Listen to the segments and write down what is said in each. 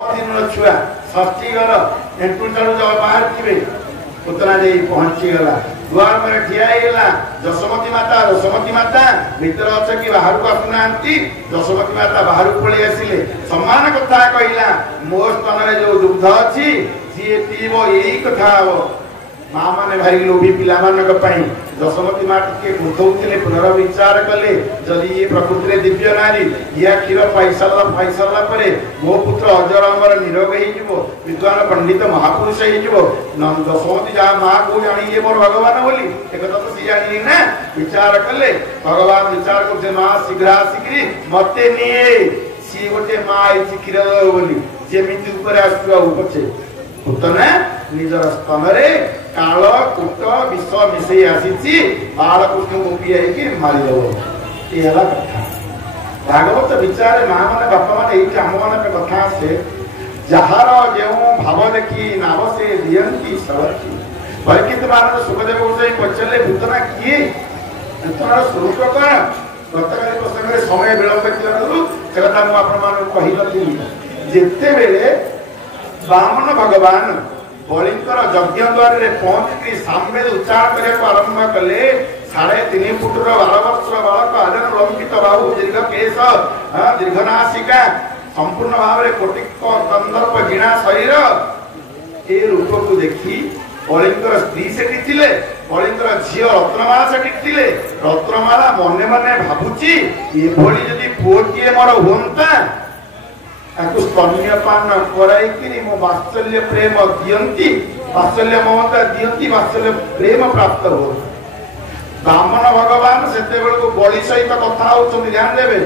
छुआ षष्ठी घर एंटुटारू जब बाहर थे पुतना जा पहुंची गला दुआर में ठिया जशोमती माता भीतर अच्छे कि बाहर को आसुना जशोमती माता बाहर पलि आसिले समान कथा कहला मो स्तन जो दुग्ध अच्छी सी पीब यही कथा हम माँ मैंने भारी लोभी पिला जशोमती माँ टे बुझौले पुनर्विचार कले जदि ये प्रकृति दिव्य नारी या क्षीर पाई सारा मो पुत्र अजर अमर निरोग हो विद्वान पंडित महापुरुष हो जशोमती जहाँ माँ को जानी ये मोर भगवान बोली एक तो सी जानी ना विचार कले भगवान विचार करते माँ शीघ्र आसिकी मत निये सी गोटे माँ आई क्षीर बोली जमी पचे पुतना निजर स्तन काल कूट विष मिसई आसी बालकृष्ण को पीआई मारिदेव ये कथा भागवत विचार माँ मैंने बापा मैंने ये आम मान कथा आसे जार जो भाव देखी नाव से दियंती सड़की परीक्षित महाराज सुखदेव गोसाई पचारे पुतना किए पुतनार स्वरूप कौन गतकाली प्रसंग समय विलंब से कथा मुझे कही जिते बेले बामन भगवान बलिंकर यज्ञ द्वार पहुंची सामवेद उच्चारण करने को आरंभ कले 3.5 फुट 12 वर्ष बालक आदर लंबित बाहु दीर्घ केश दीर्घ नासिका संपूर्ण भाव में कोटिक कंदर्प गिणा शरीर ए रूप को देखी बलिंकर स्त्री सेठी थिले बलिंकर झील रत्नमाला सेठी थिले रत्नमाला मने मने भाबुची ये भली जदी पुओटिए मोर होंता स्तन्यपान कराई मो वात्सल्य प्रेम दियंती वात्सल्य ममता दियंती वात्सल्य प्रेम प्राप्त हो बामन भगवान से बलि सहित कथा होउछंती ध्यान देवे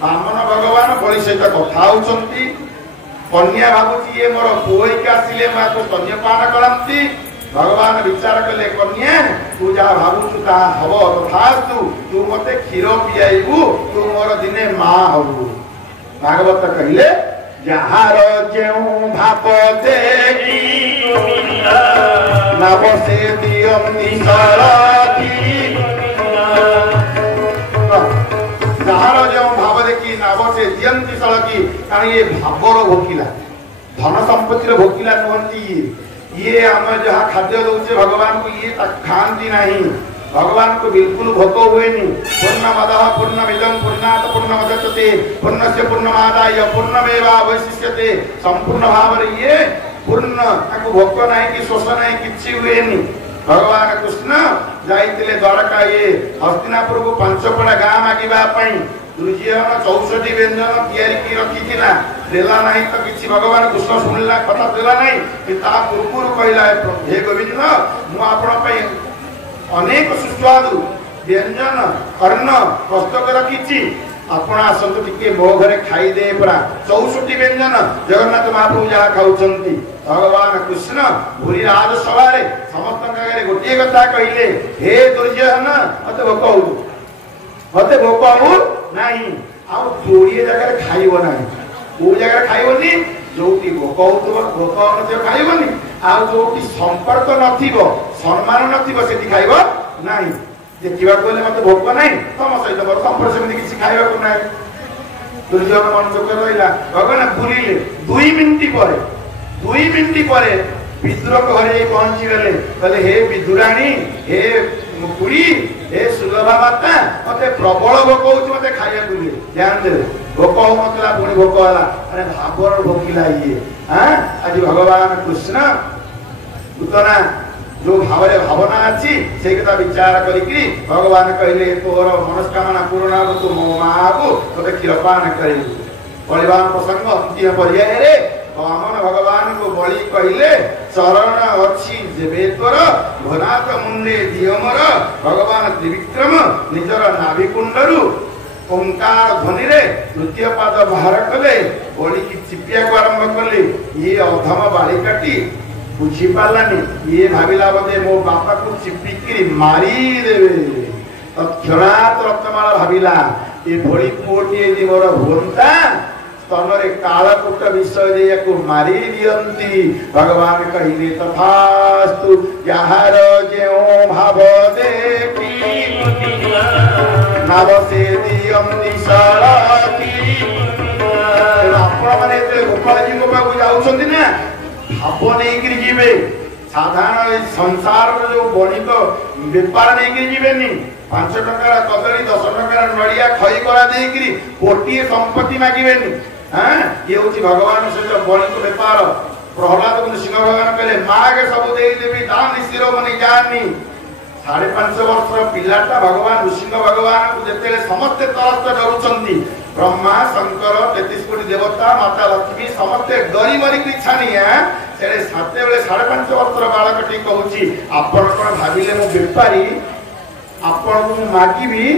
बामन भगवान बलि सहित कथा होउछंती कन्या भाबुची ये मोर पुओइक आसिले मा को स्तन्यपान करंती भगवान विचार कले कन्या तू जा भाबुछु ता हबो तथास्तु तू मते क्षीर पियाइबु तू मोर दिने मां हबु भागवत कहले जहार जेउ भाप देवी नव से दियंती सड़की जहार जेउ भाव देखी नव से दियंती सड़की कारण ये भावर भोकिला धन संपत्तिर भोकिला नुहंती ये आम जहाँ खाद्य दौचे भगवान को ये खाती नहीं भगवान को बिल्कुल भोक हुए पूर्णमद पूर्णमिदं पूर्णात् पूर्णमुदच्यते पूर्णस्य पूर्णमादाय पूर्णमेवावशिष्यते संपूर्ण भाव ये पूर्ण ताको भोक नहीं कि शोष नहीं किछि हुए भगवान कृष्ण जाइतिले द्वारका ये हस्तिनापुर को 5 पड़ा गाँ मागिबा पई दुर्योधन 64 व्यंजन तैयारी रखी देला नहीं तो किसी भगवान कृष्ण शुणिला कथा देला नहीं कि ता पूर्व कहला हे गोविंद मु आपण पई अनेक सुस्वादु व्यंजन कर्ण प्रस्तुत रखी आपण आसतु टिके मो घरे खाई दे परा 64 व्यंजन जगन्नाथ महाप्रभु जहाँ खाऊछंती भगवान कृष्ण भूरी राज सभा समस्त आगे गोटे कथा कहले हे दुर्योधन मते भोक हो नहीं आउ जोड़िए जगह खाइब ना को जगह खाइबनी जोटी भोक हो खाइबनी आउ जोटी संपर्क नथिबो सम्मान नथिबो सेठी खाइब नाही देखिबा कोले मते भोक नाही तम सहित मोर संपर्क सेमि किछि खाइबा को नाही दुर्योधन मन चोक रहिला भगवान बुलिले 2 मिनिट परे विद्रोह घरे पहुंची गले कहले हे विदुराणी हे मुकुड़ी हे सुलभा माता मते प्रबल भोक होउछ मते खाइया बुली ध्यान दे भोक हो मतला पुणी भोक होला अरे भाबर भोकिला ये हां आज भगवान कृष्ण उतना जो भावरे भावना अच्छी से कथा विचार करी भगवान कहले तोर मनस्कामना पूर्ण हो तू मो मां को तोते क्षीरपान करी बलिवान प्रसंग अंतिम पर्याय रे वामन भगवान को बलि कहले चरण अच्छी जेबे तोर घनाथ मुंडे दियमर भगवान त्रिविक्रम निजर नाभि कुंडरू ओंकार ध्वनि रे तृतीय पाद बाहर कले बलि की चिपिया को आरंभ कले ये अधम बालिकाटी बुझी पालानी ये भाविला बदे मो बापा को चिपिकी मारी देवे तत्क्षणात रत्नमाला भाविला ये भोली पुओटी यदि मोर होंता स्तन रे कालकूट विषय दे को मारी दियंती भगवान कहिले तथास्तु याहार जेउ भाव देखी नव से दियंती सड़की आपण माने गोपाल जी को पाक जाउछंती ना भाव नहीं जीवे साधारण संसार जो बणिक व्यापार नहीं जीवेनी 5 टंकार कदली 10 टंकार नड़िया खई करा देकरी कोटी संपत्ति मागिबेनी हां ये होची भगवान से बणिक व्यापार प्रहलाद को सिंह भगवान कहले मागे सब देई देवी दान स्थिर बनी जानी 5.5 वर्ष पिलाटा भगवान ऋषि भगवान को जेते समस्त तरफ डरुचंती ब्रह्मा शंकर 33 कोटी देवता माता लक्ष्मी समस्त डरी मरी की छानिया सेरे साते बेले 5.5 वर्ष बालकटी कहूची आपण कोन भाबिले मु बेपारी आपण को मागिबी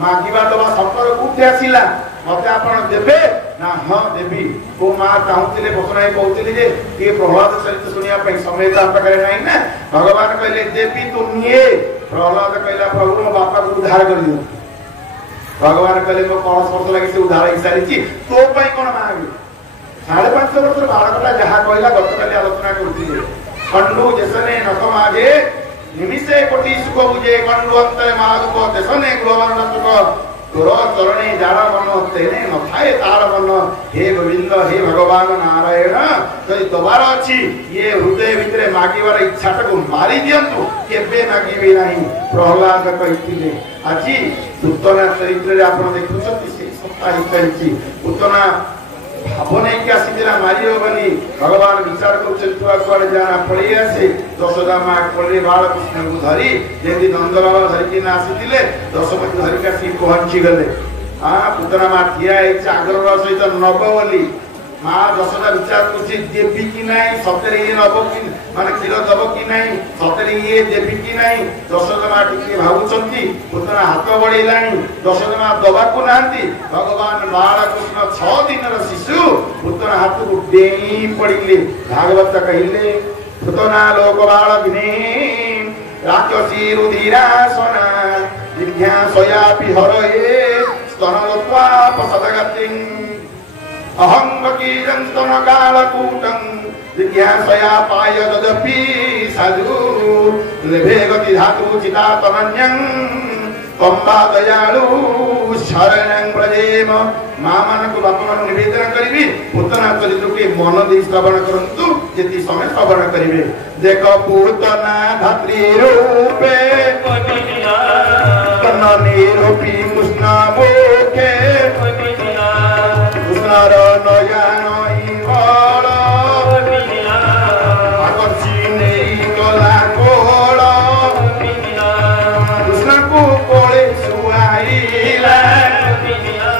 मागिबा दबा संपर्क उठे आसिला मते आपण देबे ना हां देबी को मा चाहूतिले बसनाई कहूतिले जे ये प्रहलाद चरित्र सुनिया पे समय दान करे नहीं ना भगवान कहले देबी तुम निये प्रहलाद कहला प्रभु मो बापा को उद्धार कर दियो भगवान कहले मो कौन वर्ष लगी से उद्धार ही सारी छी तो पई कोन मांगी 5.5 वर्ष बालकटा जहा कहला गतकाली आलोचना करथिले कंडू जसने नख मागे निमिषे कोटि सुख बुझे कंडू अंतरे मागुको जसने ग्रहण सुख तोर चरणे जाड़ा मन तेने न थाए तार मन हे गोविंद हे भगवान नारायण जदि तोबार अछि ये हृदय भितरे मागिबार इच्छाटा को मारी दियंतु केबे मागिबे नाही प्रहलाद कहिथिले आजि पुतना चरित्र रे आपण देखुछथि से सप्ताह कहिछि पुतना भाव नहीं कि आसीला मारियो बनी भगवान विचार कर छुआ कुआरे जाना पड़ी आसे यशोदा मां कोले बाल कृष्ण को धरी जेदी नंदलाल धरि कि ना आसीले दशमती धरि का सी पहुंची गले हां पुतना मां थिया ए आग्रह सहित नब बोली मां यशोदा विचार कुछि देवी कि नहीं सतरे ये नब कि माने क्षीर दब कि नहीं सतरे ये देवी कि नहीं यशोदा मां टिके भाबुचंती पुतना हाथ बढेलानी यशोदा मां दबा को नांती भगवान बाल कृष्ण 6 दिन र शिशु पुतना हाथ को डेई पड़िले भागवत कहिले पुतना लोक बाल विने राक्षसी रुधिरासना विज्ञा सोयापि हरये स्तनलत्वा पसदगतिं अहंगकी जंतन कालकूटं जिज्ञासया पाय ददपि साधु लेभे गति धातु चितातमन्यं कंबा दयालु शरणं प्रजेम मामन को बापन निवेदन करिबी पुतना चरित्र के मन दे श्रवण करंतु जेति समय श्रवण करिवे देखो पुतना धात्री रूपे कनिया कननी रूपी कृष्ण मुखे कनिया कृष्णर नयनई बळ कनिया आकर्षि नेई गला कोळ कनिया कृष्ण को कोळे सुआईला कनिया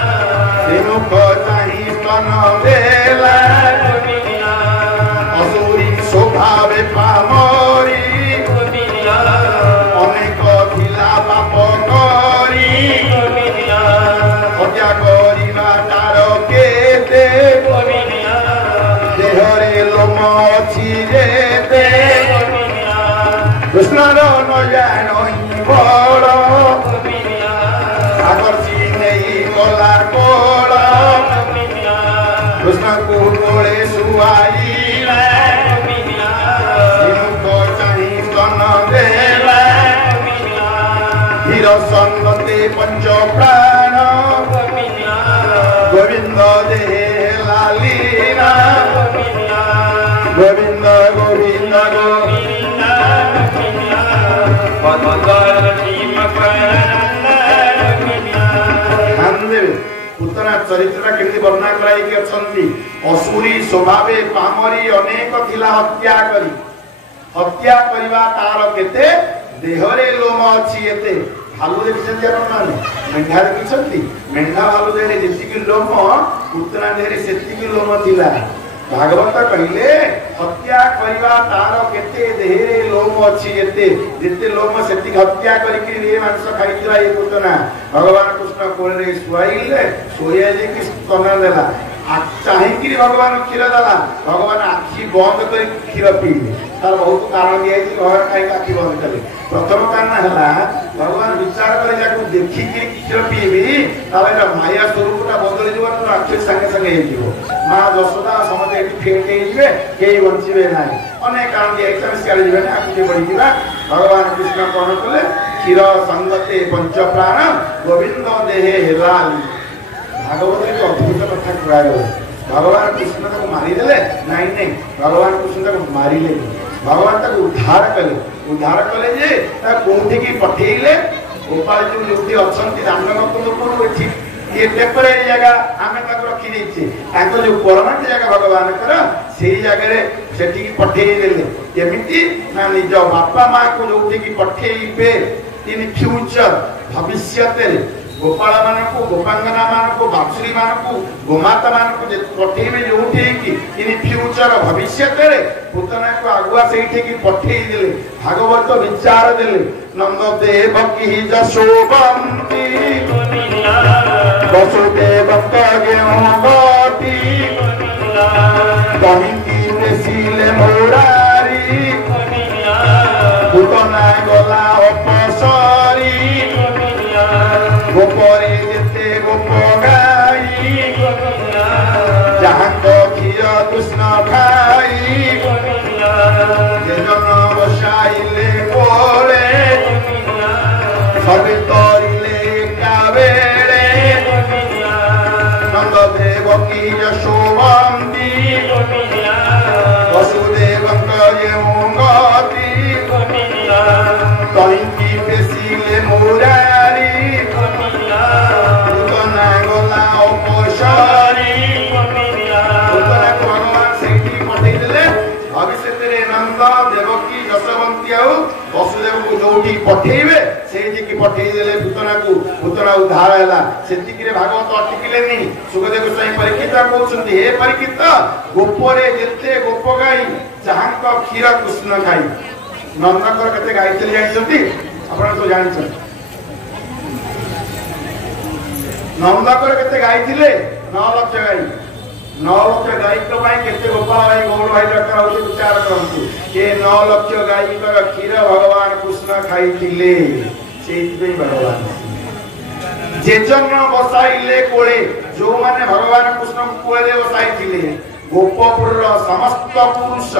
सेनुक चाहि स्तन देला कनिया असुरी स्वभावे पामरी कनिया अनेक खिला पाप करी कनिया हत्या करिबा तार केते कनिया देहरे लोम अछि जेते कनिया कृष्णर नयनई बळ कनिया आकर्षि नेई गला कोळ कनिया कृष्ण को कोळे सुआईला कनिया सिनुक चाहि स्तन देला कनिया हीर संगते पंच प्राण कनिया गोविंद देहे लालीना कनिया गोविंद गोविंद गोविंद कनिया पदकर पुतना चरित्र केमती वर्णना कराई कि अछंती असुरी स्वभावे पामरी अनेक थिला हत्या करिवा तार केते देहरे लोम अछि एते भालू देखिछन्ती आपण माने मेंढा देखिछन्ती मेंढा भालू देहरे जेतिकी लोम पुतना देहरे सेतिकी लोम थिला भागवत कहिले हत्या करिवा तार केते देहरे लोम अछि एते जेते लोम सेति हत्या करिकि रे मांस खाइतला ए पुतना भगवान कृष्ण कोरे सुआइले सोया जे कि स्तन देला चाहि कि भगवान क्षीर देला भगवान आखि बंद कर क्षीर पीले तार बहुत कारण दिए कि घर खाइ आखि बंद करे प्रथम कारण हला भगवान विचार करे जाको देखि कि क्षीर पीबी ताले माया स्वरूपटा बदल जीव तो आखि संगे संगे हे जीव मां यशोदा समते फेटे हिबे केई बंचिबे नाही अनेक कारण दिए एक्सरसाइज करे जीवे ना आखि बढ़ी जीवा भगवान कृष्ण कोन कले क्षीर संगते पंच प्राण गोविंद देहे हेलाली भागवत एक अद्भुत कथा कहला भगवान कृष्ण को मारिदेले नहीं नहीं भगवान कृष्ण को मारिले भगवान तक उद्धार कले जे कौटी की पठेले गोपाल जो अच्छा दानव ये टेम्परेरी जगह आम रखी देचे जो परमानेंट जगह भगवान से जगह से पठेदेले एमती ना निज बापा माँ को जो पठेबे इन फ्यूचर भविष्य गोपाल मान को गोपांगना मान को बासुरी मान को गोमाता मान को पठेबे जो इन फ्यूचर भविष्य पुतना को आगुआ से पठेदेले भागवत विचार देले नंद देव की जशोबंती वसुदेव मुरारी पुतना गला अपसरी गोपरे जेते गोप गाई जहाँ क्षीर कृष्ण खाई जन बसाइले कोले सबे तरिले कावेले नंद देव की यशोवंती वसुदेव गति कहीं पेशीले मुरारी पुतना गला अपसरी पुतना को भगवान से पठेदेले भविष्य नंद देवकी यशोवंती वसुदेव को जो पठेबे से पठेदेले पुतना उद्धार है से भागवत अटकिले सुखदेव स्वामी परीक्षित कहते हे परीक्षित गोपरे जेते गोप गाई जहाँ क्षीर कृष्ण खाई नंदकर केते गाई चली जानते आप सब जानते नंदकर केते गाई थे 9 लाख गाई 9 लाख गाई केते गोपाल भाई गौर भाई दरकार होती विचार करते ये 9 लाख गाई क्षीर भगवान कृष्ण खाई से भगवान जेजन बसाइले कोले जो माने भगवान कृष्ण कोले बसाई गोपपुर समस्त पुरुष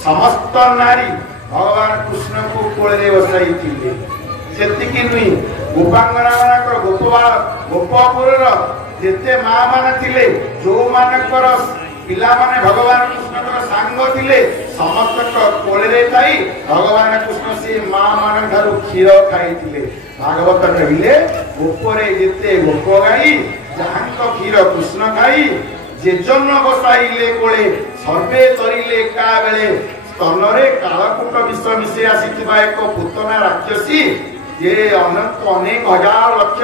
समस्त नारी भगवान कृष्ण को कोले बसाई से नुई गोपांगना मान गोपपुर जेते माँ मान थिले जो मानकर पिला माने भगवान कृष्ण सांग थिले समस्त कोले ताई भगवान कृष्ण से माँ मान क्षीर खाई भागवत कहले गोपरे जेते गोप गाई जहाँ क्षीर कृष्ण खाई जेजन बसाइले कोले सर्वे तरिले का बेले स्तनरे कालकूट विष मिसे आसीथिबा एक पुतना राक्षसी जे अनंत अनेक हजार लक्ष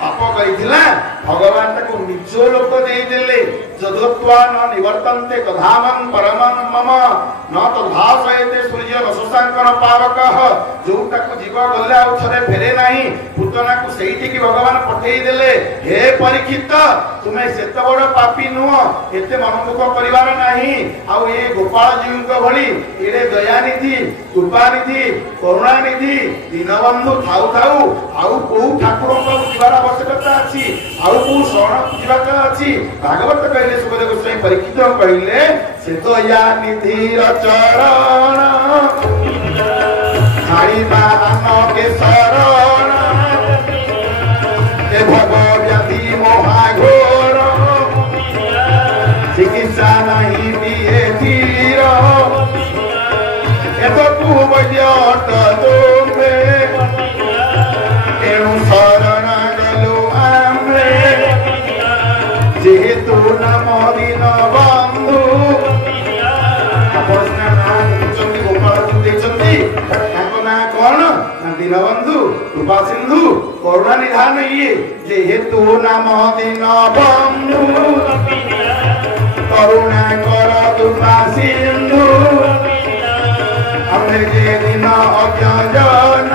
पाप करिथिला भगवान ताको निज लोक देई देले जदत्वा न निवर्तन्ते तधामं परमं मम न तद्भासयते सूर्य वसुसांकन पावकः जोटा को जीव गले आ थरे फेरे नाही पुतना को सेठी की भगवान पठेई देले हे परीक्षित तुमे सेत बड़ पापी नुह एते मनमुख परिवार नाही आ ए गोपाल जी को भली एरे दयानिधि कृपानिधि करुणानिधि दीनबंधु थाउ थाउ आउ को ठाकुर को जीवार आवश्यकता अछि आउ को शरण जीवाक अछि भागवत कहले सुखदेव गोस्वामी परीक्षित कहले से तो या निधिर चरण छाड़ीबा आन के शरण ए भव व्याधि महाघोर चिकित्सा नहीं दिए धीर ए तो कुवैयत तुमे एणु शरण गलु आम्रे जेहेतु नाम दीन बंधु कौन दीन बंधु कृपा सिंधु करुणा निधान ये जेहेतु नाम दीन बंधु करुणा कर कृपा सिंधु हमने जे दिन अज्ञान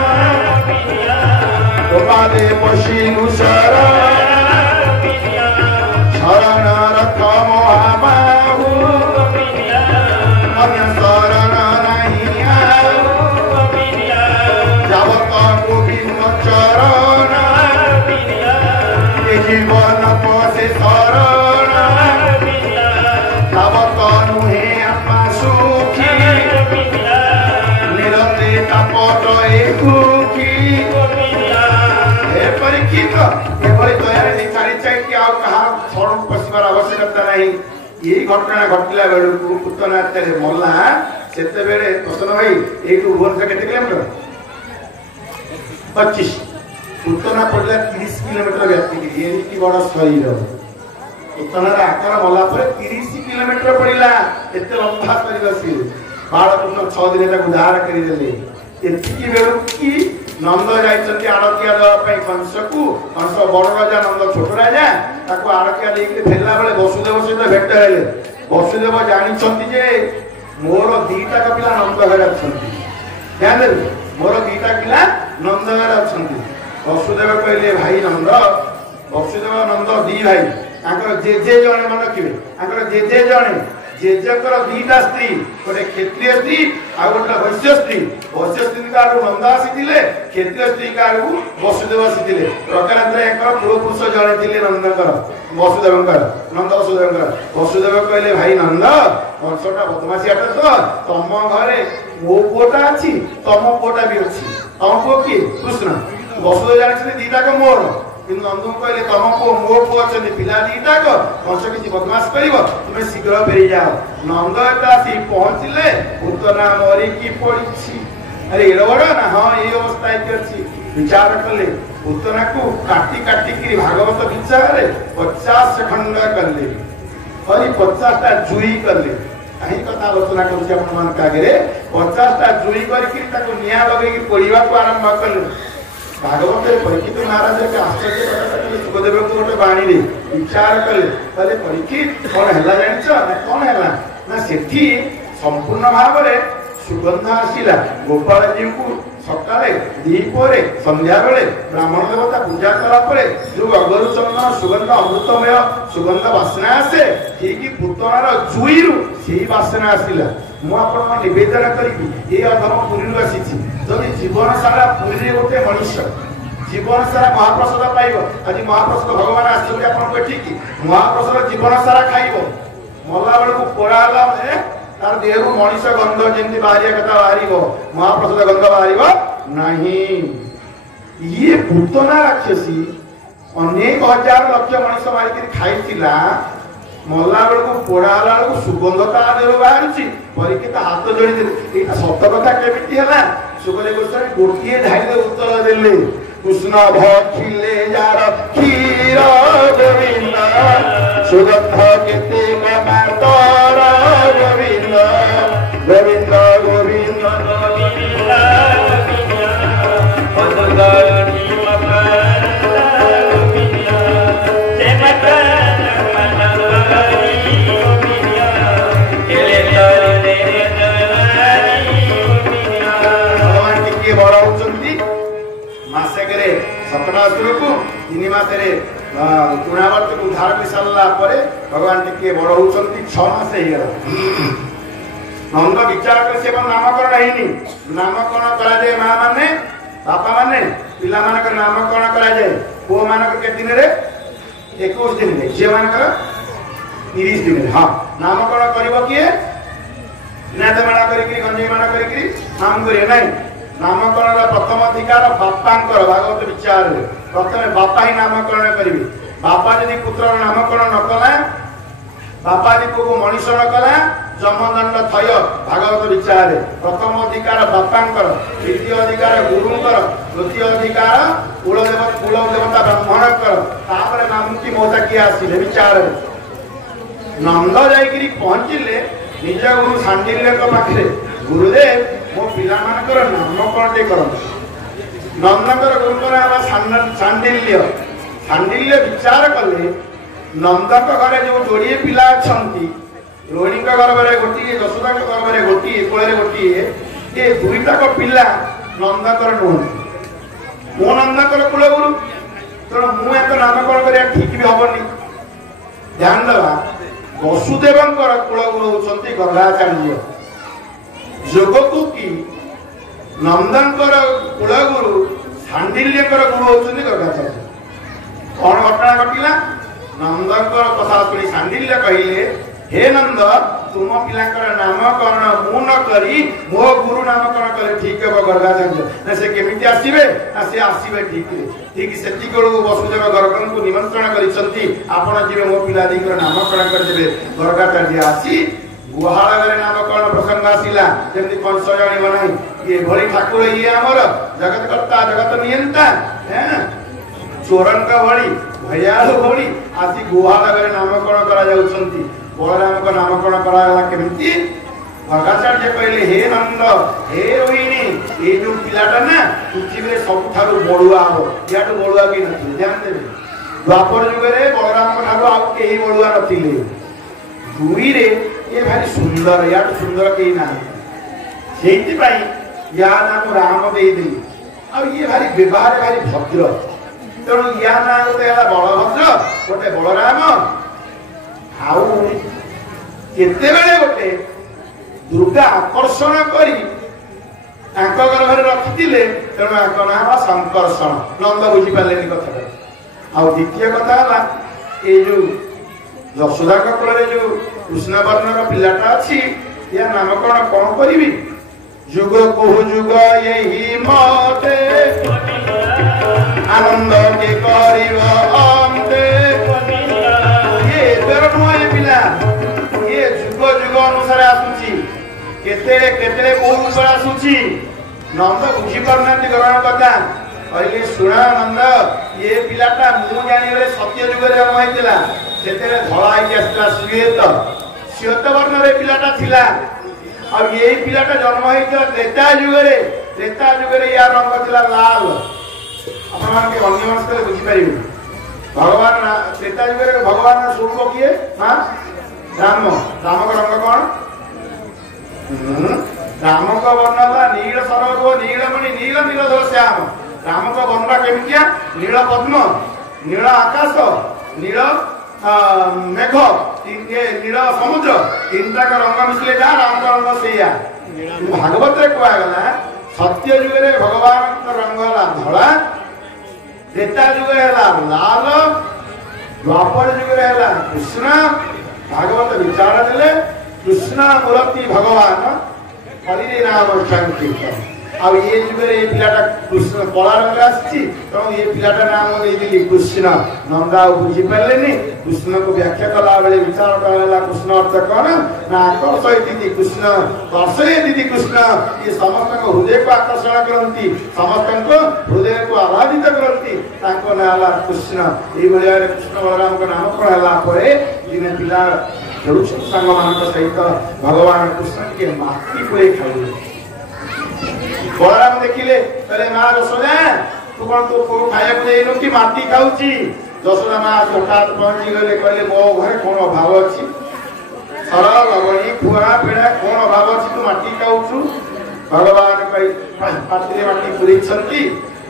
कृपा दे पशिनु शरण शरण रथ महाबाहु अन्य शरण नहीं जावत गोविंद चरण जीवन पसे शरण जावत नुहे आपा सुखी निरते तापत दुखी परीक्षित एभली दया छाड़ी चाहिए कि शरण पशिबार आवश्यक आवश्यकता नहीं। यही घटना घटला बेलू पुतना मल्ला से प्रसन्न भाई ये भुवनेश्वर के किलोमीटर 25 पुतना पड़ा 30 किलोमीटर व्यापी ये बड़ शरीर पुतनार आकार मला 30 किलोमीटर पड़ा एत लंबा शरीर सी बालकृष्ण 6 दिन उद्धार करदे एति बेलू कि नंद जाइछन्ति आड़किया देवाई कंस को कंस बड़ राजा नंद छोट राजा ताको आड़किया लेके फेरला बेले वसुदेव सहित भेट हेले वसुदेव जानिछन्ति जे मोर दीटा पिला नंद घर अछन्ति ध्यान देबे मोर दीटा पिला नंद घर अछन्ति वसुदेव कहले भाई नंद वसुदेव नंद दी भाई आंकर जेजे जणे मन रखिबे आंकर जेजे जणे जेजकर दीटा स्त्री गोटे क्षत्रिय स्त्री आ गोटे वैश्य स्त्री का नंद आसीथिले क्षत्रिय स्त्री का वसुदेव आसीथिले प्रकारांतर एकर पूर्व पुरुष जणे थिले नंदकर वसुदेवकर नंद वसुदेव कहले भाई नंद कंसटा बदमाशियाटा तो तम घरे मो पुओटा अछि तम पुओटा भी अछि तम पुओ की कृष्ण वसुदेव जानि दीटा को मोर किंतु नंदू कहले तम को मो पु अछन पिला दीटा को कंस किछि बदमाश करिवो तुमे शीघ्र फेरी जाओ नंद एतासी पहुंचले पुतना मरी की पड़िछि अरे एड़बड़ ना हां ये अवस्था अछि विचार कले पुतना को काटी काटी कि भागवत विचार 50 खंड करले हरि 50 टा जुई करले कहीं कथा आलोचना करूछि अपन मान कागरे 50 टा जुई करके ताको निया लगे कि पढ़िबा को आरंभ करले भागवत परीक्षित महाराज के आश्चर्य कथा सुखदेव को गोटे बाणी रे विचार कले कहले परीक्षित कौन हैला जानिछ ना कौन हैला ना सेठी संपूर्ण भाव रे सुगंध आसिला गोपाल जी को सकाळे दीपरे संध्या बेले ब्राह्मण देवता पूजा करा परे जो अगरु चंदन सुगंध अमृतमय सुगंध वासना आसे ठीक पुतनार जुईरु सेही वासना आसिला मु आपन निवेदन करी ए अधम पुरी आसी जदि जीवन सारा पुरी गोटे मनुष्य जीवन सारा महाप्रसाद पाइब आज महाप्रसाद भगवान आसुरी आपन को ठीक महाप्रसाद जीवन सारा खाइबो मला बेल को पोराला है तार देहरु मनुष्य गंध जेंति बाहरिया कथा बाहरिबो महाप्रसाद गंध बाहरिबो नहीं ये पुतना राक्षसी अनेक हजार लक्ष मनुष्य मारिक खाइतिला मल्ला बेल को पोड़ाला बेल को सुगंधता देव बाहर परीक्षित हाथ जोड़ी दे सत कथा केमिति हला सुखदेव गोस्वामी गोटिए धाइले उत्तर देले कृष्ण भक्षिले जार क्षीर गोविंद सुगंध केते मातर गोविंद गोविंद गोविंद उद्धार कर सारा भगवान टी बड़ होती 6 मास नंद विचार कर नामकरण नामकरण कराए माँ माने बापा माने पिला मानकर नामकरण कराए पुओ मानकर के दिन रे 21 दिन रे झील मानकर 30 दिन हाँ नामकरण करिवो किए नाथ माना करी गंजी माना करी नाम करे नहीं नामकरण प्रथम अधिकार बापांकर भागवत विचार प्रथम बापा ही नामकरण करेंगे बापा यदि पुत्र नामकरण न कला बापा यदि को मनीष न कला जमदंड थय भागवत विचार प्रथम अधिकार बापांकर द्वितीय अधिकार गुरुंकर तृतीय अधिकार कुल देवता ब्राह्मणकर तापर नामुक्ति मौता किए आसिले विचार नंद जाइकरी पहुंचिले निज गुरु सांडिल्य पाखे गुरुदेव मो पिला मानकर नामकरण टे करन नंदकर गुरुकर आला सांडिल्य विचार कले नंदक घरे जो जोड़िए पिला छंती रोहिणी का गर्भरे गोटिए यशोदा का गर्भरे गोटिए कोळे गोटिए ये दुईटा को पिला नंदकर नुहंती मो नंदकर कुल गुरु तेणु मु एक नामकरण करिया ठीक भी हबनी ध्यान देवा वसुदेवंकर कुल गुरु होचंती गर्भाचार्य जोगकु की नंदनकर कुलगुरु सांडिल्यकर गुरु होचंती गर्भाचार्य कौन घटना घटिला नंदनकर कथा सुनी सांडिल्य कहिले हे नंद तुम पिलांकर नामकरण मु न करी मो गुरु नामकरण करे ठीक हे गर्गाचार्य ना से केमिति आसीबे ना से आसीबे ठीक सेति को वसुदेव गर्गन को निमंत्रण करिसंती आपण जीवे मो पिला दीकर नामकरण कर देबे गर्गाचार्य आसी गुहाळगरे नामकरण प्रसंग आसिला जेमति कंस जानिबो नाही ये भरी ठाकुर ये हमर जगत कर्ता जगत नियंता हैं चोरन का भली भयालु भली आसी गुहाळगरे नामकरण करा जाउछंती बलराम को नामकरण कराला केमिति भगाचार्य कहले हे नंद हे रोहिणी ए जो पिलाटा ना पृथ्वी रे सबठारु बडुआ हो याटु बडुआ के नथि ध्यान देबे द्वापर युग रे बलराम को ठारु आ केही बडुआ नथिले दुई रे ये भारी सुंदर याटु सुंदर केही ना सेति पई या नाम राम दे दे आ ये भारी व्यवहार भारी भद्र तेणु या नाम गोटे बलभद्र गोटे बलराम आउ केते बेले गोटे दुर्गा आकर्षण करी गर्भ रखिले तेणु नाम संकर्षण नंद बुझी पारे कथा आ द्वितीय कथा ये जो यशोदा कुल जो कृष्ण वर्णर पिलाटा अच्छी या नामकरण कौन करी जुग कहु जुग यही मते आनंद के करिव अंते ये बेर नुहे पिला ये जुग जुग अनुसार आसुची केते केते बहुत सारा आसुची नंद बुझी पारना ग्रहण कथा कहले सुना नंद ये पिलाटा मु जानिबे सत्य जुग रे जन्म होइतिला सेतेरे धळा आइ आस्ता श्वेत वर्ण रे पिलाटा थिला अब ये पिलाटा जन्म होइतिला त्रेता जुग रे या रंग थिला लाल अपन मान के अन्य मानस के बुझी पारिबे भगवान त्रेता जुग रे भगवान स्वरूप किए हां राम का रंग कौन राम का वर्ण था नील सरोवर नीलमणि नील नीलधर श्याम राम का वर्ण केमितिया नील पद्म नील आकाश नील मेघ नील समुद्र तीनटा का रंग मिसले जा राम का रंग सेया भागवत रे कहला गला सत्य युग रे भगवान का रंग ला धला त्रेता युग रे लाल द्वापर युग रे कृष्ण भागवत विचार देले कृष्ण मूर्ति भगवान हरि नाम संकीर्तन अब ये जुगे ये पिलाटा कृष्ण कला रंग आछि तो ये पिलाटा नाम दे दिली कृष्ण नंदा बुझी पालेनी कृष्ण को व्याख्या कला बेले विचार करला कृष्ण अर्थ कोन ना आकर्षय दीदी कृष्ण दर्शय दीदी कृष्ण ये समस्त को हृदय को आकर्षण करंती समस्त को हृदय को आराधित करंती ताको नाला कृष्ण ए भलिया कृष्ण बलराम को नाम कहला परे दिने पिला जरूर संग मान सहित भगवान कृष्ण के माटी को खाइले बलराम देखिले कहले मां यशोदा तू कौन तो खाया को देनु कि माटी खाउची यशोदा मां हठात पहुंची गले कहले मो घरे कोन अभाव अछि सरल लगणी खुआ पेड़ा कोन अभाव अछि तू माटी खाउछु भगवान कहि पात्रे माटी पुरी छंती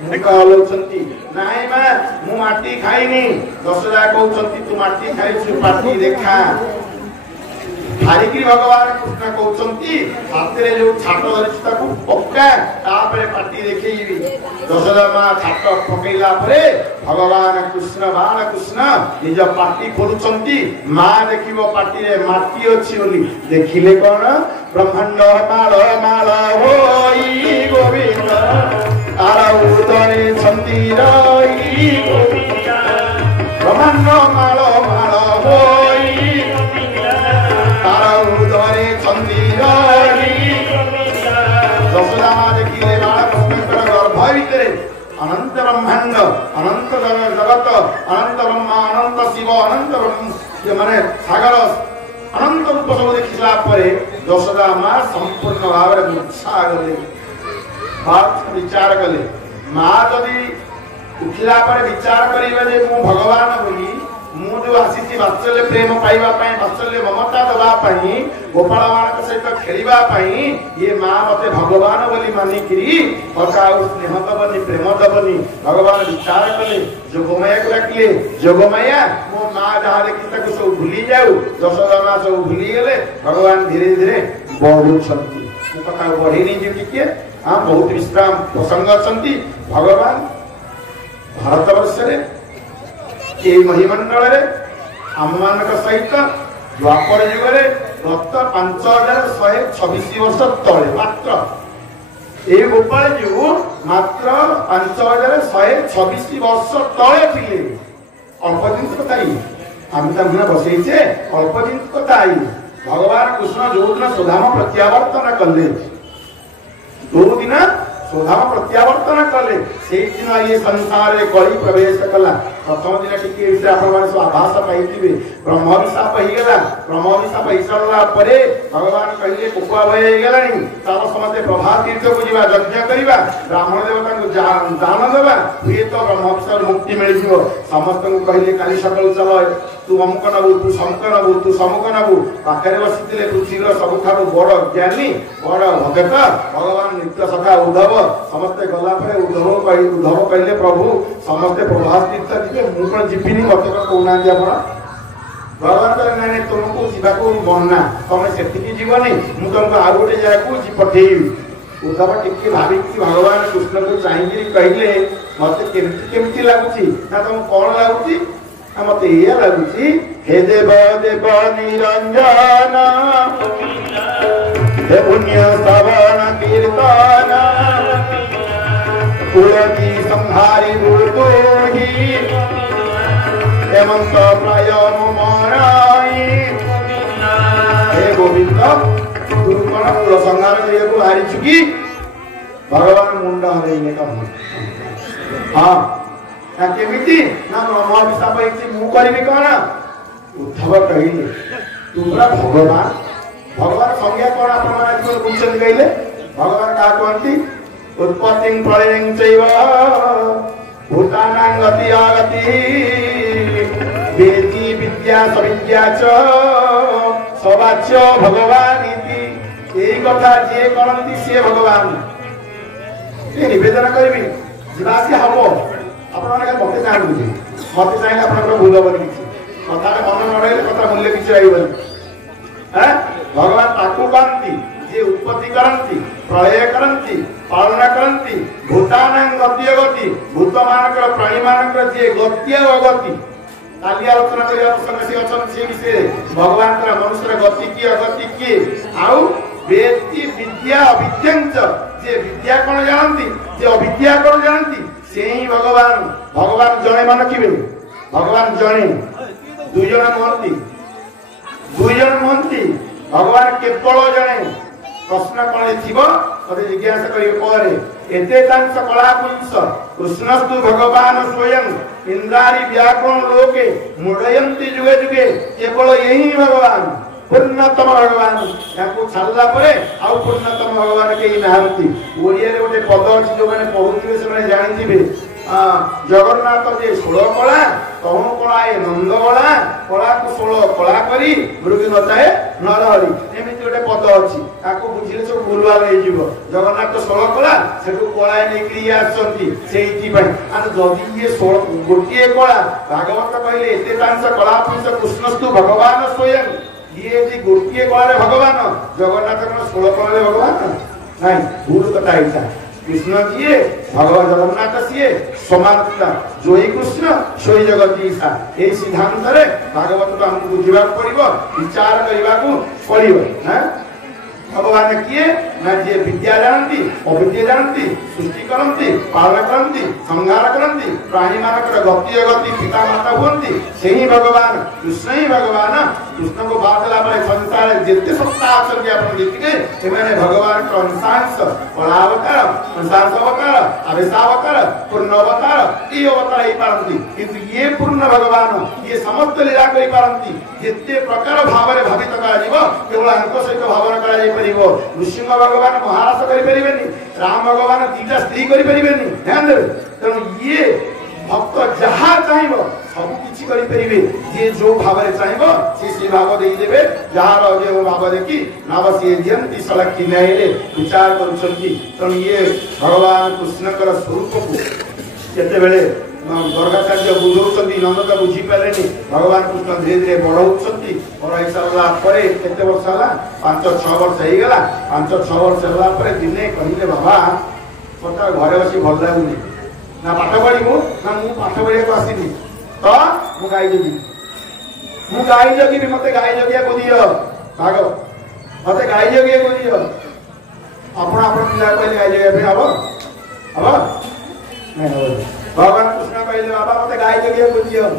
मुख हलौछंती नाई मां मु माटी खाइनी यशोदा कहउछंती तू माटी खाइछु पाटी देखा हारिकी भगवान कृष्ण कहउछंती हाथे जो छाट धरिछ ताकू पक्का तापरे पाटी देखैबी यशोदा मां छाट पकैला परे भगवान कृष्ण बाण कृष्ण निज पाटी खोलुछंती मां देखिबो पाटी रे माटी अछि बोली देखिले कोन ब्रह्मांड माळ माळ होई गोविंद आरा उदरे छंदी रई गोविंद ब्रह्मांड माळ माळ होई उदरे छंदी यशोदा मां देखिले बालकृष्णकर गर्भ भितरे अनंत ब्रह्मांड अनंत जगत अनंत ब्रह्मा अनंत शिव अनंत माने सागर अनंत रूप सब देखिला परे यशोदा मां संपूर्ण भाव रे उत्साह गले बात विचार गले मां जदी उठिला परे विचार करिबे जे मु भगवान बोली मु जो आसीसी वात्सल्य प्रेम पाइबा पई वात्सल्य ममता दबा पई गोपाल मानक सहित खेलिबा पई ये मां मते भगवान बोली मानी करी बताउ स्नेह दबनी प्रेम दबनी भगवान विचार कले जोगमाया को डाकिले जोगमाया मो मां जहा देखि ताको सब भूली जाऊ यशोदा मां सब भूली गेले भगवान धीरे धीरे बढ़ु छंती मु कथा बढ़ी नहीं जे टिके हां बहुत विश्राम प्रसंग छंती भगवान भारत वर्ष रे ए महिमंडल रे आम मानक सहित द्वापर युग गत 5126 वर्ष तले मात्र ये गोपाल जी मात्र 5126 वर्ष तले थे अल्प दिन कथा आम बसईचे अल्प दिन कथा भगवान कृष्ण जो दिन सुधाम प्रत्यावर्तन कले जो दिन सुधाम प्रत्यावर्तन कले से दिन ये संसार कली प्रवेश कला प्रथम दिन टी आभास पाई ब्रह्मभिशाप होगा ब्रह्मभिशाप हो सारा भगवान कहले कुकुआ भय होगा चल समस्ते प्रभात तीर्थ को जा यज्ञ करवा ब्राह्मण देवता को दान देवा हुए तो ब्रह्मभिशाप मुक्ति मिल समस्त को कहले काली सकाल चल तू अमुक नबू तू शंक नबू तू समुक नबू पाखे बसी पृथ्वी सबुठ बड़ ज्ञानी बड़ भगत भगवान नित्य सखा उद्धव समस्ते गलापर उद्धव कहले प्रभु समस्ते प्रभात तीर्थ मुझे जीविनी मत कहना भगवान कहले ना तुमको जावाक मना तुम से जीवनी मुझे तुमको आउ गोटे जगह पठेबी उद्धव टिके भाविकी भगवान कृष्ण को चाहिए कहले मत केमती लगुच ना तुम कौन लगुच मत ये लगुच हे देव देव निरंजन हे पुण्य श्रवण कीर्तन कुलकी संहारी भूतो ही हेमंत प्रायम मराई हे गोविंद तू कौन कुल संहार करने को बाहरी चुकी भगवान मुंड हरने का हाँ केमिति ना ब्रह्मभिशाप मु करी कौन उद्धव कहले तुमरा भगवान भगवान संज्ञा कौन आप बुझे कहले भगवान क्या कहती उत्पत्ति प्रलयं चैव भूतानां गति आगति वेदी विद्या सविद्या च सवाच्य भगवान इति एई कथा जे करंती से भगवान ये निवेदन करबी जीवासी हबो आपण माने मते जानबुझे मते चाहिए आपण भूल हबनी कथा मन न रहले कथा मूल्य किछ आइबनी हैं भगवान ताकू कांती जे उत्पत्ति करंती प्रलय करंती पालना करंती भूतानां गति अगति भूत मानकर प्राणी मानकर जे गति अगति काली आलोचना करिया प्रसंग से अचन से विषय भगवान का मनुष्य गति की अगति की आउ वेदी विद्या अविद्यंच जे विद्या कोन जानती जे अविद्या कोन जानती से ही भगवान भगवान जणे मान किबे भगवान जणे दुई जण महंती भगवान केवल जणे प्रश्न कौन थी मत जिज्ञासा करते कला पुंस कृष्णस्तु भगवान स्वयं इंद्रारी व्याकरण लोके मुड़यंती जुगे जुगे केवल यही भगवान पूर्णतम भगवान या छाड़ा आउ पूर्णतम भगवान कहीं नहांती ओडिया गोटे पद अच्छी जो मैंने पढ़ुवे से जानी जगन्नाथ जे 16 कला कहूँ कला ए नंद कला कला को 16 कला करी मृग नचाए नरहरी एमती गोटे पद अच्छी बुझे सब भूलभाल हो जगन्नाथ 16 कला से कला नहीं आसती जदि ये 16 गोटे कला भागवत कहले एते कला पुंस कृष्णस्तु भगवान स्वयं ये गोटे कला भगवान जगन्नाथ 16 कला भगवान नहीं भूल कथा ऐसा कृष्ण किए भगवान जगन्नाथ सीए समानता जो ही कृष्ण सो ही जगत ईसा यही सिद्धांत रे भागवत को हमको बुझा पड़ो विचार करने पड़ो भगवान किए ना जे विद्या जानती अविद्या जानती सृष्टि करती पालन करती संहार करती प्राणी मानकर गति अगति पिता माता हुंती से ही भगवान कृष्ण ही भगवान कृष्ण को बात लाभ संसार जितने सत्ता आचरण आप जीतके भगवान का अंशांश कलावतार अंशांश अवतार आवेशावतार पूर्ण अवतार ये अवतार ही पारती किंतु ये पूर्ण भगवान ये समस्त लीला करि पारती जिते प्रकार भाव में भावित केवल सहित भावना कर नृसिंह भगवान महाराज करें राम भगवान दीटा स्त्री करें ध्यान देवे तेणु ये भक्त जहाँ चाहब सबकि करेंगे जी जो भाव में चाहब सी भाव देदेवे जार जो भाव देखी नाव सी दिखती सड़क न्याय विचार करुँच ये भगवान कृष्ण स्वरूप को जिते गर्गाचार्य बुझाऊँ नंद बुझीपारे भगवान कृष्ण धीरे धीरे बढ़ाऊँच बढ़ाई सारा केते वर्ष है 5-6 वर्ष होगा 5-6 वर्ष है दिने कहले बाबा मत घरे बस भल लगुनि ना पाठ पढ़ू ना मुझे पाठ पढ़ा आसनी तो मुझे गाई देवी मु गाई जगी मत गाई जगिया को दियो भाग मत गाई जगिया को दियो आपण आपण पिला कहले गाई जगिया पे अब भगवान कृष्ण कहले बाबा मत गाई जगिया को दियो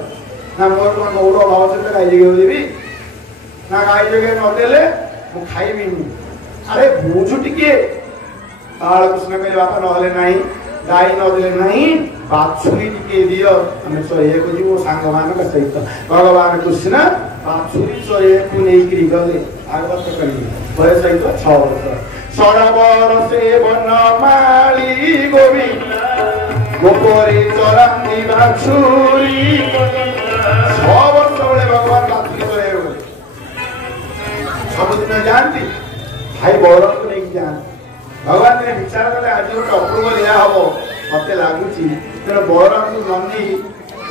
ना मोर कोन मोरो भाव से गाई जगिया देबी ना गाई जगिया न देले मु खाइबिनी अरे बुझु टिके काल कृष्ण कहले बाबा न हले नाही गाई न देले नाही बाछुरी टिके दियो हम सोये को जीवो सांग मान का सहित भगवान कृष्ण बाछुरी सोये को नहीं करी गले आगत करी बय सहित 6 वर्ष सरोवर से वनमाली गोविंद गोपरी चरंदी बाछुरी 6 वर्ष बड़े भगवान बाछुरी सोये सब दिन जानती भाई बड़ को नहीं जानती भगवान ने विचार कले आज गोटे अपूर्व लीला हम मत लगुच तेना बलराम नंदी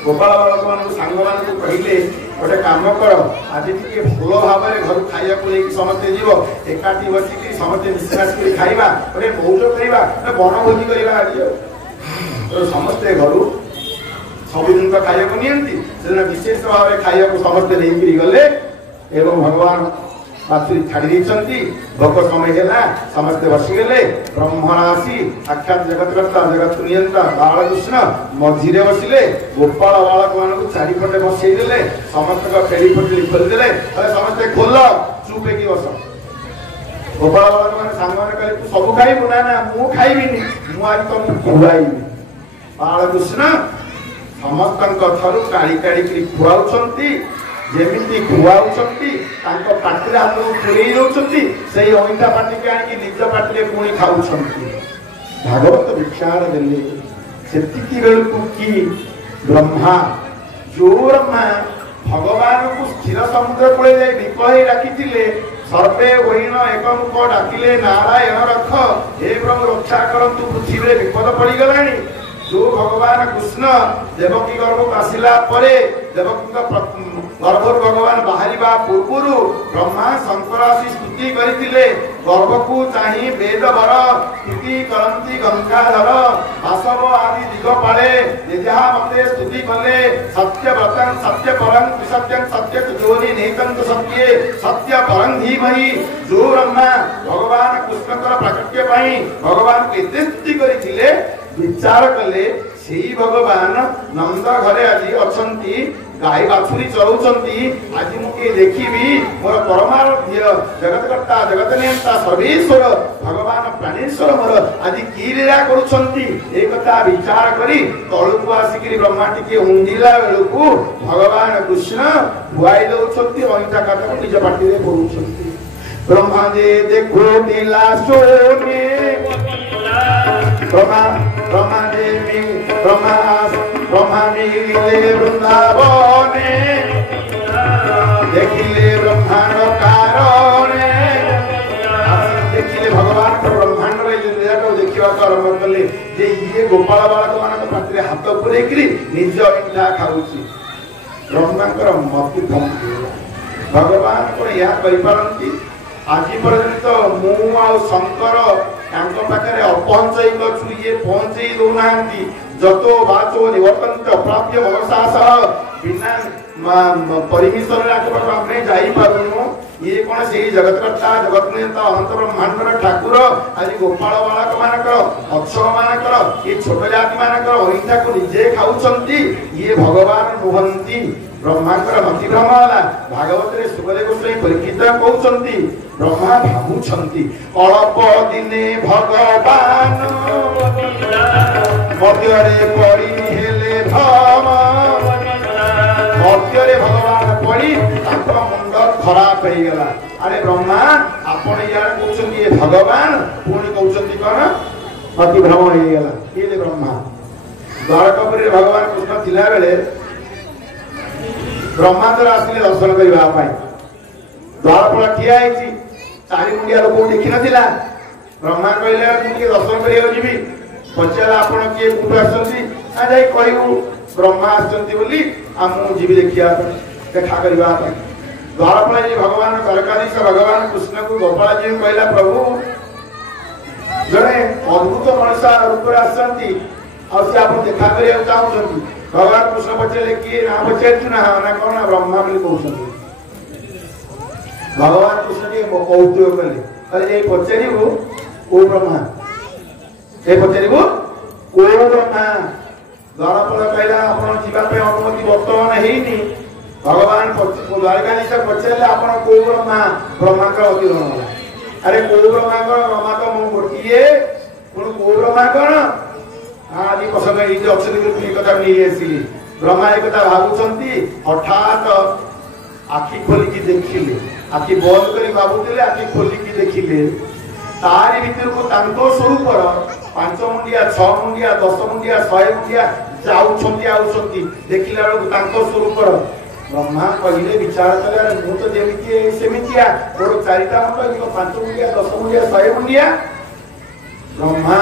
गोपाल बालक मान सांग मान कहले गोटे कम कर आज टे भल भाव घर खाया समस्ते जीव एकाठी बसिक समस्ते विश्वास कर खाइबा गोटे मौज करवा बनभोजी करवा आज समस्ते घर सबुदिन तो खाया नि विशेष भाव खाया समस्ते नहीं गले एवं भगवान बाछुरी छाड़ी भोक समय है समस्ते बसीगले ब्रह्मण आसी साक्षात जगतकर्ता जगत नियंता बालकृष्ण मझीरे बसिले गोपाल बालक मान चारिपटे बसईदे समस्त फेरी फटली खोलीदे समस्ते खोल चुप है बस गोपाल बालक मैंने सांग मैंने कहले तू सब खाइबू ना ना मु खाइबिनी मु आज तुमको खुआइबी बालकृष्ण समस्त काढ़ी काढ़ी खुआउछंती जेमिति खुआउछंती तांको पाटिरे हाथ पुरेई दउछंती सेही अइंटा पाटी के आनी निज पाटिरे पुणी खाउछंती भागवत विचार देले सेतिकी बेलकु की ब्रह्मा जो ब्रह्मा भगवान को स्थिर समुद्र कूले जाई विकल डाकिथिले सर्वे वहीन एकमुख डाकिले नारायण रख हे प्रभु रक्षा करंतु पृथ्वी रे विपद पड़ी गलानी जो भगवान कृष्ण देवकी गर्भ को आसिला परे देवकी गर्भर भगवान बाहरिबा पूर्व ब्रह्मा शंकर आसी स्तुति करथिले गर्भ को चाहि वेद वर स्तुति करंती गंगाधर वासव आदि दिगपाले जे जहा मते स्तुति कले सत्य व्रतं सत्य परं सत्यं सत्य जोनि नेतं सत्ये सत्य परं धीमहि जो ब्रह्मा भगवान कृष्णकर प्राकट्य पई भगवान को एते स्तुति करथिले विचार कले से भगवान नंद घरे आज अच्छी गाई बाछुरी चलाउछंती आज मुझे देखी मोर परमाराध्य जगतकर्ता जगत नियंता सर्वेश्वर भगवान प्राणेश्वर मोर आज की लीला करुछंती ए कथा विचार करी तळुकु आसिकरी ब्रह्मा टिके उंडिला बेलकु भगवान कृष्ण भुआई दउछंती अइंटा काटा निज पाटी रे परुछंती ब्रह्मा जे देखो नीला सोने ब्रह्मा देवी ब्रह्मा मिले वृंदावने देखिले ब्रह्मांड कारणे देखिले भगवान ब्रह्मांड देखा आरंभ कले जे ये गोपाल बालक मान पाखे हाथ पुरेकरी निज इंटा खाऊची ब्रह्मांकर मति भगवान को यह करिपारंती आज पर्यंत मु आ शंकर पाखे अपहंचई गु ये पहुंचे दौना जतो वाचो निवर्तंत प्राप्य मनसा बिना परमिशन आमे जापू ये कौन से जगतकर्ता जगत नियंता अनंत ब्रह्मांडर ठाकुर आज गोपाल बालक मानकर अक्षर मानकर ये छोट जाति मानकर अहिंसा को निजे खाऊंती ये भगवान नुहंती ब्रह्मांकर मति भ्रम है भागवत रे सुखदेव गोस्वामी परीक्षित कहउछंती ब्रह्मा भाबुछंती अल्प दिने भगवान मध्यरे पड़ी हेले धम मध्यरे भगवान पड़ी तांको मुंड खराब हो गला अरे ब्रह्मा आपण यार कहउछंती ये भगवान पुणी कहउछंती कोन मति भ्रम हो गला ये ब्रह्मा द्वारकापुरी भगवान कृष्ण थिला बेले ब्रह्मांतर आसिले दर्शन करने द्वारफल ठिया चारि मुंडिया लोक देखी ना ब्रह्मा कहले मुझे दर्शन करी पचारा आपण किए कौटू आसती कहू ब्रह्मा आसती जीवी देखा देखा करने द्वारफल भगवान द्वारकाधीश भगवान कृष्ण को गोपाल जी कहला प्रभु जड़े अद्भुत मनुष्य रूप आसती आप देखा करने चाहते भगवान कृष्ण पचारे किए ना पचार ना कौन ब्रह्मा बोली कहते भगवान कृष्ण के कौतुक कले पचारू को ब्रह्मा ये पचारू को ब्रह्मा द्वारपाल कहला आपण जीवापे अनुमति वर्तमान है भगवान द्वारकाधीश पचारे आप को ब्रह्मा ब्रह्मा का अतिरण अरे को ब्रह्मा कौन ब्रह्मा तो मुझे गोटे पुणी को ब्रह्मा कौन आदि प्रसंग ये अच्छी कथा नहीं आसिली ब्रह्मा एक कथा भावुंट हठात आखि खोलिकी देखिले आखि बंद कर भावुले आखि खोलिकी देखिले तारी भीतर को तांको स्वरूपर 5 मुंडिया 6 मुंडिया 10 मुंडिया 100 मुंडिया जाऊछंती आउछंती देखिला बेलू तांको स्वरूपर ब्रह्मा कहले विचार कले मु तो जेमिति सेमितिया मोर चारिटा मुंड 5 मुंडिया 10 मुंडिया 100 मुंडिया ब्रह्मा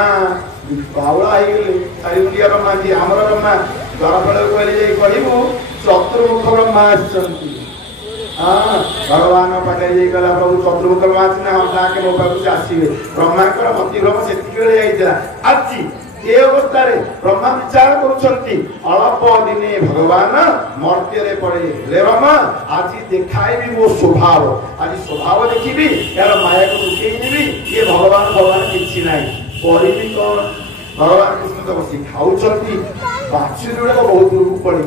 बावला आइले चारि मुंडिया ब्रह्मा जी हमर ब्रह्मा द्वारपाल कहले जे कहबू चतुर्मुख ब्रह्मा आछंती हाँ भगवान पाखे गला प्रभु चतुर्मुख ब्रह्मा ना हम मो पास आसवे ब्रह्मा मतिभ्रम से आज ये अवस्था ब्रह्मा विचार करप दिने भगवान मर्त्य पड़े ले ब्रह्मा आज देखाई मो स्वभाव आज स्वभाव देखी यार माया को दुखेबी ये भगवान भगवान किसी ना करी कौन भगवान कृष्ण तो बस खाऊ बाछुरी गुड़ाक बहुत रूप पड़े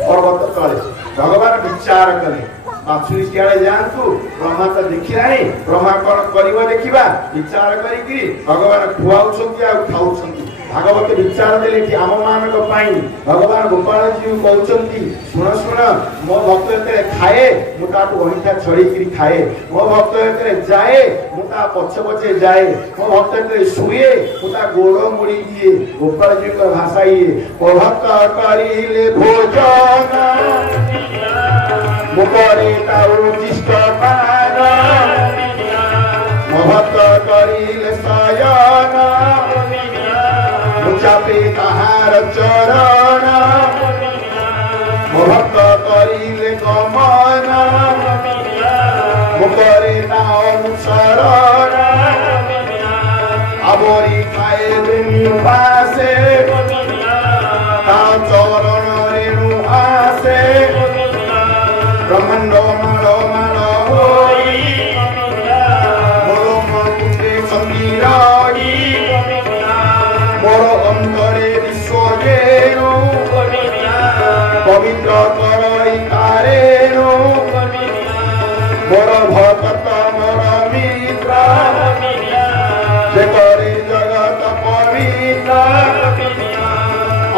पर्वत तले भगवान विचार कले बाछुरी सियाड़े जातु ब्रह्मा तो देखला ब्रह्मा कौन कर देखा विचार करी भगवान खुआउं खाऊ भागवत विचार देले आम मान भगवान गोपाल जी कहते शुण शुण मो भक्त ये खाए मुझे अहिंसा छड़ी खाए मो भक्त ये जाए मुझे पछे पछे जाए मो भक्त ये शुए मुझे गोड़ मुड़ी दिए गोपाल जी भाषा ये भक्त करिले भोजन मुखरे ताउचिष्ट पान मो भक्त करिले शयन मुचापे ताहार चरण भक्त करिले गमन मुखरे अनुसरण आवरी खाए निवासे चरण रेणु आसे ब्रह्मांड माल माल होई मोर मुंडे संगिराई मोर अंतरे विश्वजेनु पवित्र करई तारेनु मोर भक्त मोर मित्र जे करे जगत पवित्र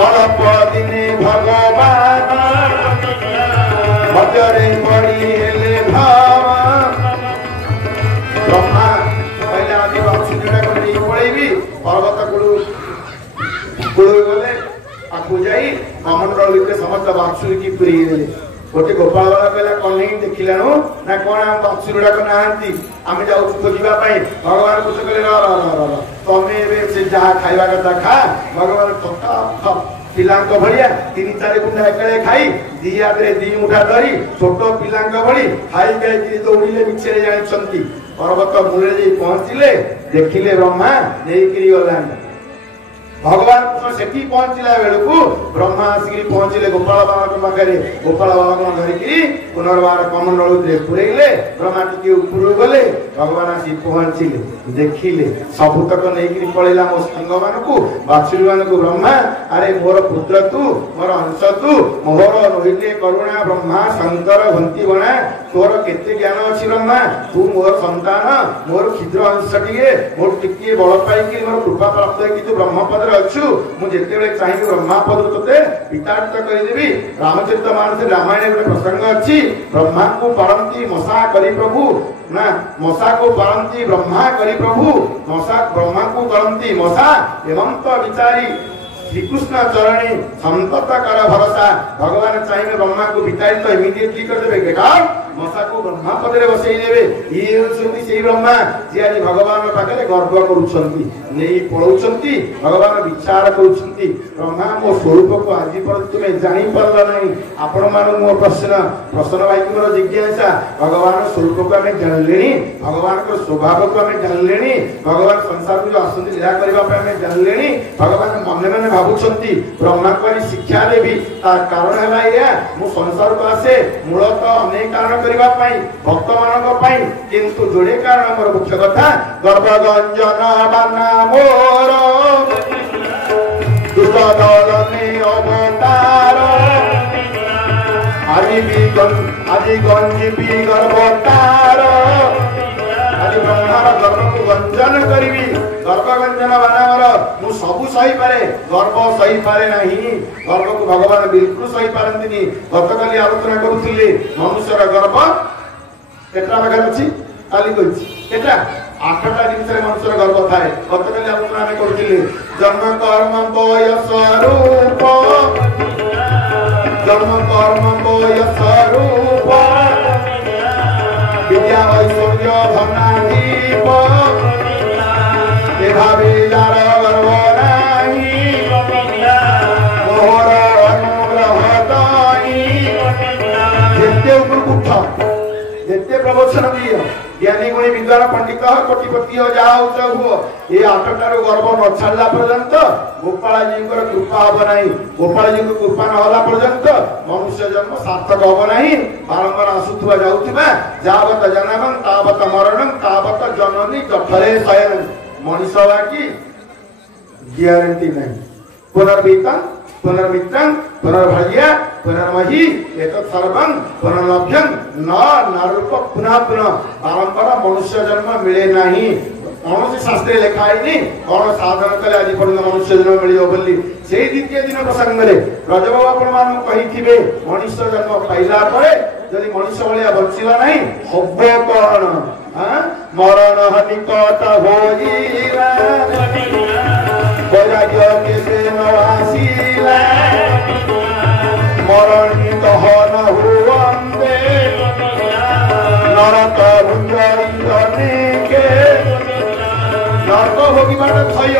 अल्प दिने भगवान मध्यरे पड़ी हेले भाव ब्रह्मा पहले आदि बाछुरीटा को पड़ेबी पर्वत कुड़ू गले आपको जाई कमंडल भितर समस्त बाछुरी की पुरी देले गोटे गोपाल वाला कहला कौन नहीं देखिलानु ना कौन आम बाछुरी गुड़ाक नाहांती आम जाऊ खोजा भगवान कुछ कहले तमें से जहाँ खाइबा कथा खा भगवान थका पिलांक भलिया 3-4 गुंडा एकले खाई दी हाथ रे 2 मुठा धरी छोट पिलांक भली खाई खाई दौड़िले मिछरे जानिछंती पर्वत मूले जे पहुंचिले देखिले ब्रह्मा नेइकरी गलान भगवान कृष्ण सेठी पहुंचला बेलू ब्रह्मा आसिक पहुंचले गोपाल बाबा पाखे गोपाल बाबा को धरिकी पुनर्बार कमंडल पुरेले ब्रह्मा टी ऊपर गले भगवान आसी पहुंचले देखिले सबुतक नहीं पड़ेगा मो सांग मान बाछुरी मान ब्रह्मा अरे मोर पुत्र तू मोर अंश तू मोहर रोहिले करुणा ब्रह्मा शंकर घंटी बणा तोर केते ज्ञान अच्छी ब्रह्मा तू मोर संतान मोर क्षुद्र अंश टे मोर टिके बल पाई मोर कृपा प्राप्त है तू ब्रह्मपद अच्छु मुझे चाहिए ब्रह्मापद तोते पितार्थ करदेवी रामचरित मानस रामायण गोटे प्रसंग अच्छी ब्रह्मा को पारंती मशा करी प्रभु ना मशा को पारंती ब्रह्मा करी प्रभु मशा ब्रह्मा को करंती मशा एवं तो विचारी श्रीकृष्ण चरणी संतत कर भरोसा भगवान चाहिए ब्रह्मा को विताड़ित इमिडिएटली कर देबे गेट आउट मशा को ब्रह्मा पद रे बसई देबे ये होछंती सेही ब्रह्मा जे आज भगवान पाखरे गर्व करूछंती नेई पळौछंती भगवान विचार करूछंती ब्रह्मा मो स्वरूप को आज पर तुमे जानि परला नहीं आपण मान मो प्रश्न भाई मोर जिज्ञासा भगवान स्वरूप को हमें जानलेनी भगवान को स्वभाव को हमें जानलेनी भगवान संसार को जो आसंती लीला करबा पे हमें जानलेनी भगवान मन मन भावुछंती ब्रह्मा को शिक्षा देवी तार कारण हला या मो संसार को आसे मूलतः अनेक कारण करने भक्त मान किंतु जोड़े कारण मोर मुख्य कथा गर्भगंजन बाना मोर दुष्ट दलने अवतार आदि गंजीपी गर्भतार आदि ब्रह्मार गर्भ को गंजन करी गर्भगंजन बानामर मु सबू सही पारे गर्भ सही पारे नहीं गर्भ को भगवान बिल्कुल सही पारती गतकाली आलोचना करुले मनुष्यर गर्भ केटा पाखे अच्छी काली केटा 8टा जिनस मनुष्यर गर्भ थाए गतकाली आलोचना आम करुले जन्म कर्म बयस रूप जन्म कर्म बयस रूप विद्या ऐश्वर्य धनादीप भावे जार गर्भ नाही मोहर अनुग्रह जेते उठ जेते प्रवचन दिए ज्ञानी गुणी विद्वान पंडित कोटिपति जाओ हुआ ये 8टार गर्भ न छाड़ा पर्यंत गोपाल जी कृपा हम ना गोपाल जी कृपा ना पर्यंत मनुष्य जन्म सार्थक हम ना बारंबार आसुवा जाऊा जावत जनम तावत मरण तावत जननी जठरे शयन मनीष बाकी ग्यारंटी नहीं पुनर्वीतम पुनर्मित्रं पुनर्भर्या पुनर्मही एक सर्वं पुनर्लभ्यं न रूप पुनः पुनः बारंबार मनुष्य जन्म मिले नहीं कौन शास्त्र लिखाई नहीं कौन साधन कले आज पर्यटन मनुष्य जन्म मिल बोली से द्वितीय दिन प्रसंग में ब्रजबाबू आपण कही मनुष्य जन्म पाइला जदि मनुष्य भाया बचला नहीं हम कौन मरण निकट होइला वैराग्य केसे न आसिला मरण दहन हुवंते नरक के नरक भोगिबार थय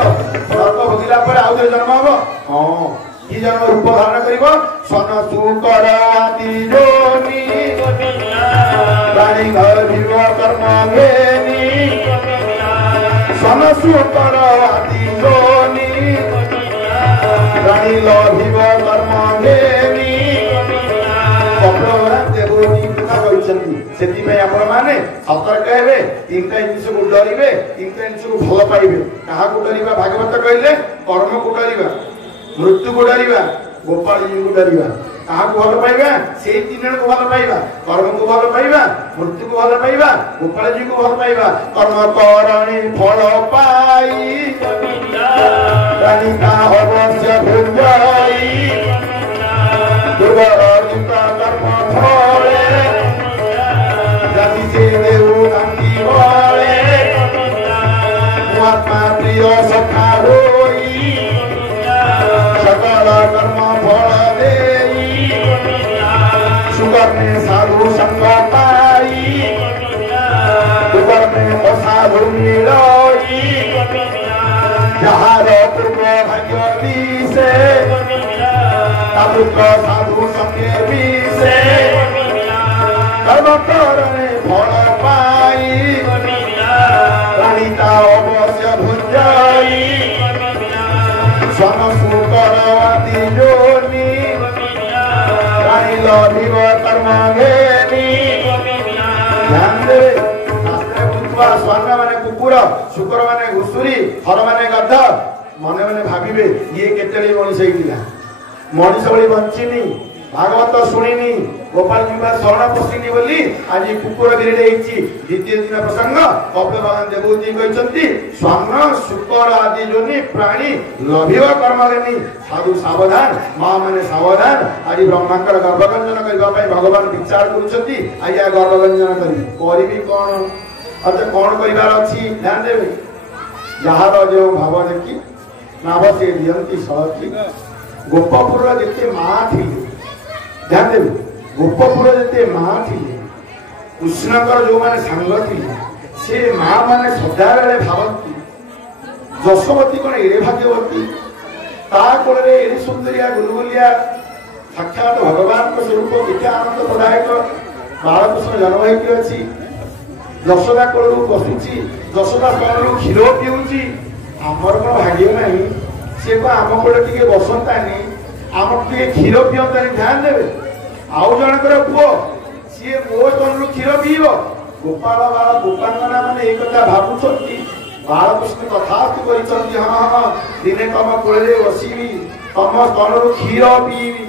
नरक भोगिला पर आउ जन्म हम हाँ कि जन्म रूप धारण कर सन सुकर आदि जोनी प्राणी घर जीव कर्म घेनी सन सुकर आदि जोनी प्राणी लभिव कर्म घेनी देवनी कथा कहते आपण मैंने सतर्क हे 3टा जिनिस को डरवे 3टा जिनिस को भल पाइबे क्या डरवा भागवत कहले कर्म को डरवा मृत्यु को डरवा गोपाल जी को डरवा क्या भल पाइबा से 3 जन को भल पाइबा कर्म को भल पाइबा मृत्यु को भल पाइबा गोपाल जी को भल पाइबा कर्म करणी फल पाई प्राणिका अवश्य भुंजाई दुर्गर्जित कर्म फले जाति से देव कांति बले आत्मा प्रिय सखा होई सकल कर्म फल देई सुकर्मे साधु संग पाई दुकर्मे असाधु मिलई जहार पूर्व भाग्य दिसे तापुत्र साधु संगे विसे कर्म करणे फल पाई प्राणिता अवश्य भुंजाई स्वान सुकर आदि जोनी प्राणी लभिव कर्म घेनी ध्यान देवे शास्त्र बुझवा स्वान माने कुकुर शुकर माने घुसुरी हर माने गध मने मने भाविबे ये केतेली मनीष होइतिला मनीष भली बंचिनी भागवत शुणिनी गोपाल जी शरण पशिनी बोली आज कुकुर गिरिटे द्वितीय दिन प्रसंग कपिल भगवान देवजी कहते स्वर्ण शुकर आदि जोनि प्राणी लभिव कर्मघेनी साधु सावधान माँ मैंने सावधान आज ब्रह्मांकर गर्भगंजन करने भगवान विचार करुँच आज गर्भगंजन करी कौन अच्छा कौन कर ध्यान देवे जार जो भाव देखी नाभ से दियंती सहती गोपपुर जिते माँ थी ध्यान देवे गोपपुर जिते माँ थी कृष्णकर जो माने सांग थी से माँ माने सदा बेले भावती जशोमती कौन एड़े भाग्यवती ता कोल एड़े सुंदरिया गुलगुलिया साक्षात भगवान स्वरूप केते आनंद प्रदायक बालकृष्ण जन्म होती अच्छी यशोदा कोल बसुची यशोदा कोल क्षीर पीऊँची आमर कौन भाग्य ना सी को आम कोल टे बसतानी आम टे क्षीर पीता ध्यान देवे आउ जनकर पुओ सी मो स्तन क्षीर पीब गोपाल बाल गोपांगना मैंने एक कथा भावुंट बालकृष्ण कथास्तु कर हाँ हाँ दिने तुम कोले बसबी तुम स्तन क्षीर पीबी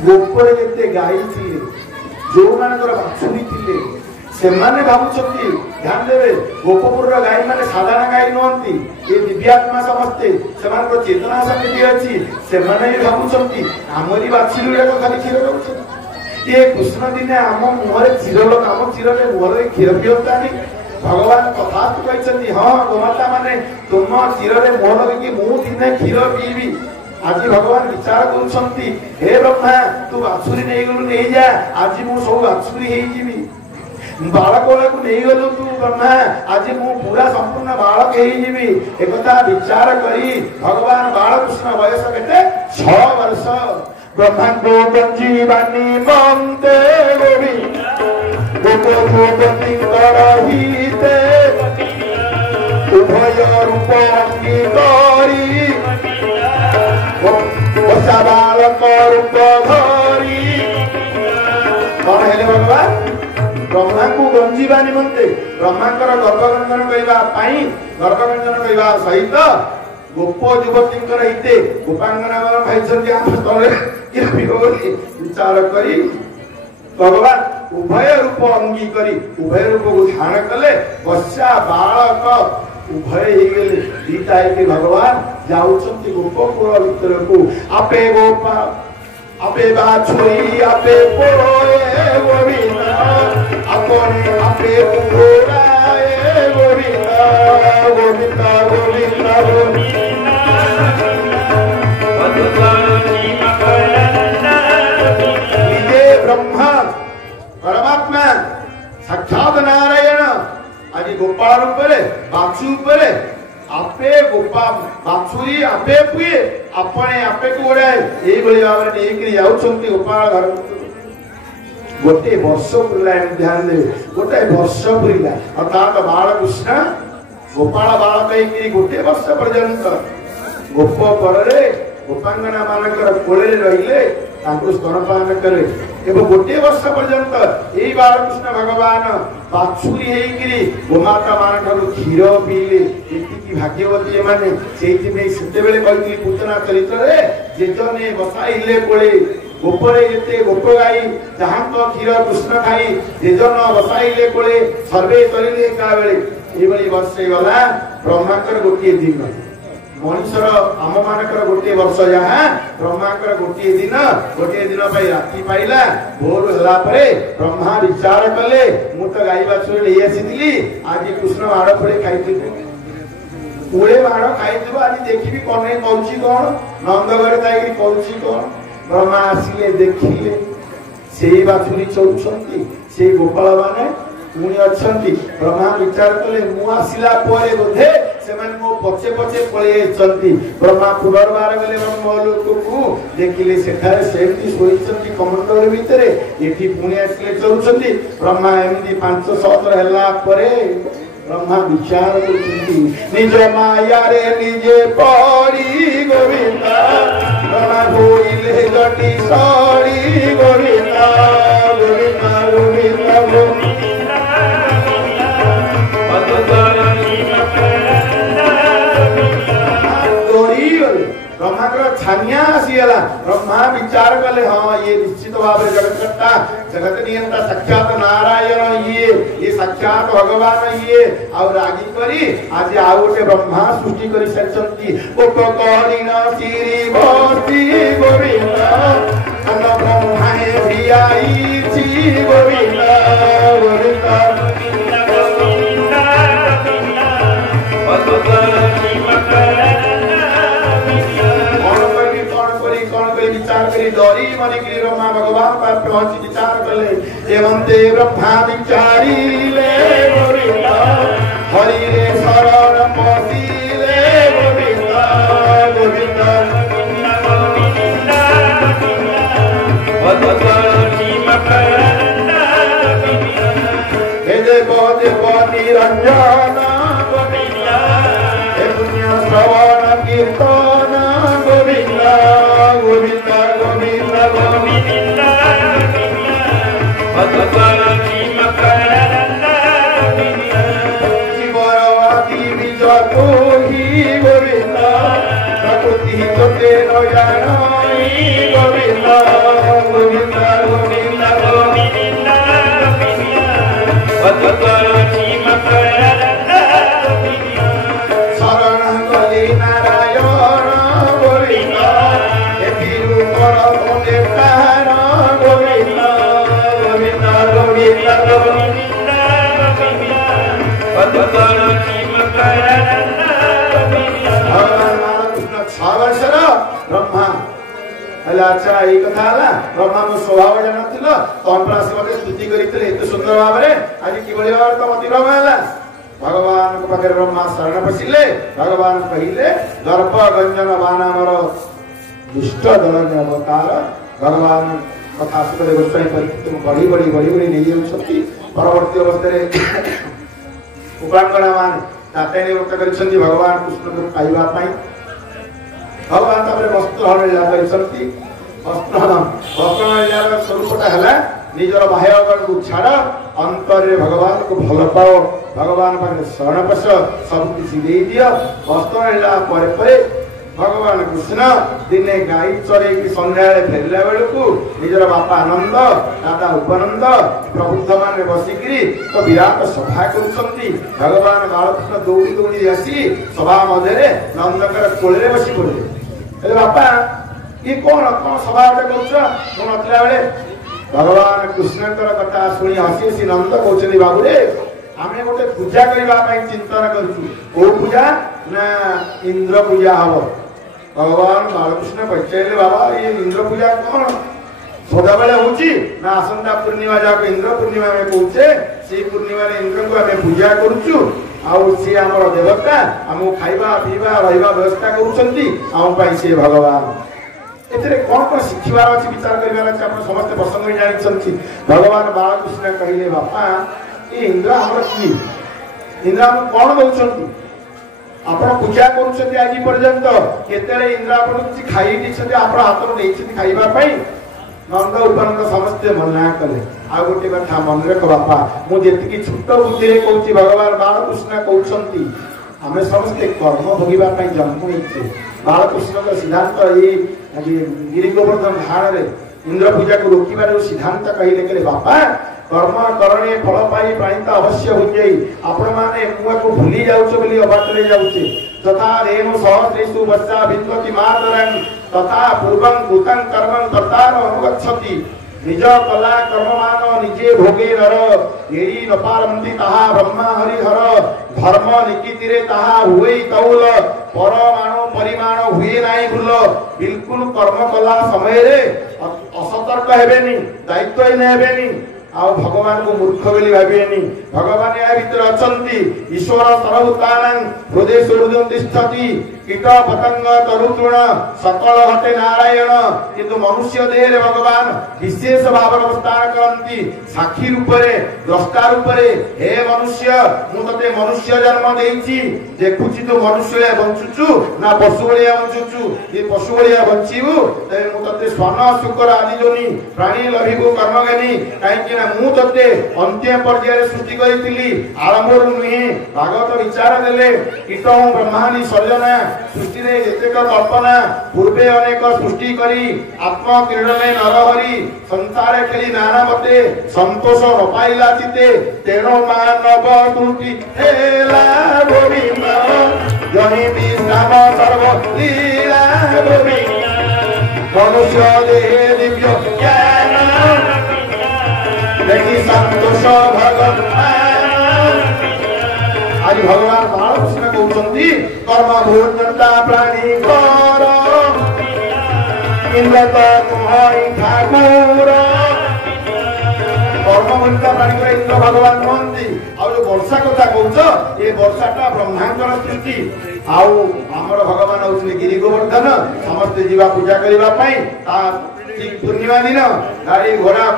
गोपर जिते गाई थी जो मान बाछुरी थी से भावुं ध्यान देवे गोपपुर गाई माने साधारण गाई नुहति ये दिव्यात्मा समस्ते से चेतना शक्ति अच्छी से भावुं आमरी बाछुरी गुड़ाक खाली क्षीर दौर ये कृष्ण दिने आम मुहर चिर आम चिर मुहर क्षीर पीतानी भगवान कथा कहते हाँ गोमाता माने तुम चिर मुह लगे मु दिने क्षीर पीबी आज भगवान विचार करुछंती हे ब्रह्मा तू बाछुरी नहीं गलु नहीं जा आज मु सब बाछुरी हो बालक नहीं गलु तू ब्रह्मा आज मु पूरा संपूर्ण बालक हो एक विचार करी भगवान बालकृष्ण वयस केते 6 वर्ष ब्रह्मा को गंजीवानी मंते गोविंद गोपो गोपति करहिते उभय रूप अंगी करी बालक रूप धरी कौन है भगवान ब्रह्मा को गंजीवा निमंते ब्रह्मांकर गर्भगंजन करने गर्भगंजन करने सहित गोप युवती हिते गोपांगना भाई विचार करी भगवान उभय रूप अंगी करी उभय रूप को धारण कले बच्चा बालक उभय दीटा भगवान जाऊँच गोपपुर भीतर को आपे गोपा आपे बाछुरी आपे पोए गोविंद अपने आपे पुराए गोविंद गोविंद गोविंद ये ब्रह्मा परमात्मा साक्षात नारायण आज गोपाल रूपे बाक्षु रूपे आपे गोपा बाछुरी आपे पुए अपने आपे को गोड़ाए यही भाव में नहीं जाऊँच गोपाल घर गोटे वर्ष पुरला ध्यान दे गोटे वर्ष पुरला अर्थात बालकृष्ण गोपाल बालक गोटे वर्ष पर्यंत गोप पर गोपांगना मानकर कोले रहिले स्तनपान करे एवं गोटे वर्ष पर्यंत यही बालकृष्ण भगवान बाछुरी होइकिरी गोमाता मान क्षीर पीले एति भाग्यवती माने से कहती पूतना चरित्र जेजने बसाइले कोले गोपरे जेते गोप गाई जहाँ तो क्षीर कृष्ण खाई जेजन बसाइले कोले सर्वे चलिले एका बेले ये वर्ष गला ब्रह्मांकर गोटे दिन मनुष्यर आम मानकर गोटे वर्ष जहाँ ब्रह्मांकर गोटे दिन राति पाइला भोर है ब्रह्मा विचार कले मु तो गाई बाछुरी नहीं आसी आज कृष्ण माड़ फड़े खाई पुड़े माड़ खाई आज देखी कौन कौन नंद घर कौन ब्रह्मा आसिले देखिले से बाछुरी चौंती से गोपाल माने पुणी अच्छा ब्रह्मा विचार कले मु आसला बोधे से मो पचे पचे पलि ब्रह्मा पुनर्बार गले ब्रह्मलोक को देखिले सेठी कमंडल भितर ये पुणी आसिले चलुंट ब्रह्मा एमती 500 थर ब्रह्मा विचार निज माया रे निजे पड़ी गोविंद ब्रह्मा होइले गटी सड़ी गोविंद गोविंद गोविंद गोविंद ब्रह्मांकर छानिया आसीगला ब्रह्मा विचार कले हाँ ये निश्चित भाव जगत जगत नियंता साक्षात नारायण ये साक्षात भगवान ये और रागी करी आज आउ गोटे ब्रह्मा सृष्टि कर सारी उपकरीण श्री भक्ति गोविंद ब्रह्माए भियाई गोविंद गोविंद डरी मनिकी ब्रह्मा भगवान पर पहुंच विचार कले एवं ते ब्रह्मा विचारी ले गोविंद हरि रे शरण पसिले गोविंद गोविंद हे देव निरंजन गोविंद हे पुण्य श्रवण कीर्तन गोविंद गोविंद गोविंद गोविंद शिवरवादी विजय ही गोविंद प्रकृति तोते नयानी गोविंद गोविंद गोविंद गोविंद शरण कली नारायण गोविंद गोविंद गोविंद गोविंद ब्रह्मा अच्छा ये कथा ब्रह्मा मो स्वभाव जान स्तुति करते सुंदर भाव में आज कि भाव तो अतिक्रम है भगवान पाखे ब्रह्मा शरण पशिले भगवान कहले दर्प गंजन बाण आमर दुष्ट दलन अवतार भगवान कथा सुखदेव गोस्वामी तुम बढ़ी बढ़ी बढ़ी बढ़ी नहीं जाऊँगी परवर्ती अवस्था उपांगना मान ताते व्रत कर भगवान कृष्ण को पाइबा भगवान वस्त्र लीला कर स्वरूपटा है निजर बाह्य को छाड़ अंतर भगवान को भल पाओ भगवान पाखे शरण पश सब किसी दे दियो वस्त्र लीला भगवान कृष्ण दिने गाई चरे संध्या फेरला बेलू निजर बापा आनंद दादा उपानंद प्रबुद्ध मान बसिकी तो विराट सभा कर भगवान बालकृष्ण दौड़ी दौड़ी आसी सभा मध्य नंदकर कोल बसी पड़े बापा ये कौन कौन सभा गोटे नतला बेले भगवान कृष्ण कथा शुणी हसी हसी नंद कहते बाबू रे आम गोटे पूजा करने चिंतन करूँ पूजा ना इंद्र पूजा हम भगवान बालकृष्ण पचारे बाबा ये इंद्र पूजा कौन सदा बेले होची ना आसंता पूर्णिमा जहाँ इंद्र पूर्णिमा में कौचे से पूर्णिमा इंद्र को आम पूजा करुचु सी आम देवता आम खाइबा पीवा रहा व्यवस्था कर भगवान एथे कौन कौन शिखबार अच्छी विचार कर समस्त प्रसंग जानी भगवान बालकृष्ण कहले बापा ये इंद्र आम किए इंद्र आम कौन दौरान आप पूजा कर आज पर्यंत केते इंद्र आप खाई आप हाथ नहीं खावाई नंद उपानंद समस्ते मना कले आ गोटे कथा मन रख बापा मुझे छोट बुद्धि कहूँ भगवान बालकृष्ण कहते आम समस्ते कर्म भोगवाई जन्म होते बालकृष्ण सिद्धांत ये गिरी गोवर्धन धारण में इंद्र पूजा को रोकबार सिद्धांत कहले बापा कर्म करणे फल पाई प्राणित अवश्य हो जाई आपण माने मुआ को भूली जाउछ बोली अबाटरे जाउछे तथा रेणु सहस्रेषु वर्षा विद्वति मातरं तथा पूर्वं कृतं कर्मं कर्तार अनुगच्छति निज कला कर्ममान निजे भोगे नर एई न पारंति ताहा ब्रह्मा हरिहर धर्म निकितिरे ताहा हुई तौल परमाणु परिमाण हुए नाई भूल बिल्कुल कर्म कला समय रे असतर्क हेबेनी दायित्व ही नेबेनी आउ भगवान को मूर्ख बोली भाविएनी भगवान या भीतर अछंती ईश्वर सर्वभूतानां हृदय स्वरूपं तिष्ठति कीट पतंग तरुतृण सकल घटे नारायण किंतु मनुष्य देह रे भगवान विशेष भाव अवस्थान करंती साक्षी रूप रे द्रष्टा रूप रे हे मनुष्य मु तते मनुष्य जन्म देइछि देखुछि तू मनुष्य रे बंचुछु ना पशु भलिया बंचुछु ये पशु भलिया बंचिबु तबे मु तते स्वर्ण शुक्र आदि जोनि प्राणी लभिबु कर्मगानी काई कि ना मु तते अंत्य पर्याय सृष्टि करितिली आरंभर नुहे भागवत विचार देले कीट ब्रह्मानी सर्जना सृष्टि रे एतेक कल्पना पूर्वे अनेक सृष्टि करी आत्मा क्रीडने नरहरि संसार खेली नाना मते संतोष न पाइला चिते तेनो मानव तुति हेला गोविंद जहि विश्राम सर्व लीला गोविंद मनुष्य देह दिव्य ज्ञान देखि संतोष भगवान आज भगवान बालकृष्ण कहते कर्म भोजनता प्राणी कर इंद्र तो नुहई ठाकुर कर्म भोजनता प्राणी कर इंद्र भगवान कहते आ जो वर्षा कथा कहछ ये वर्षाटा ब्रह्मांडर सृष्टि आउ हमर भगवान होउछले गिरि गोवर्धन समस्त जीवा पूजा करबा पई ता ठीक पूर्णिमा दिन गाड़ी घोड़ा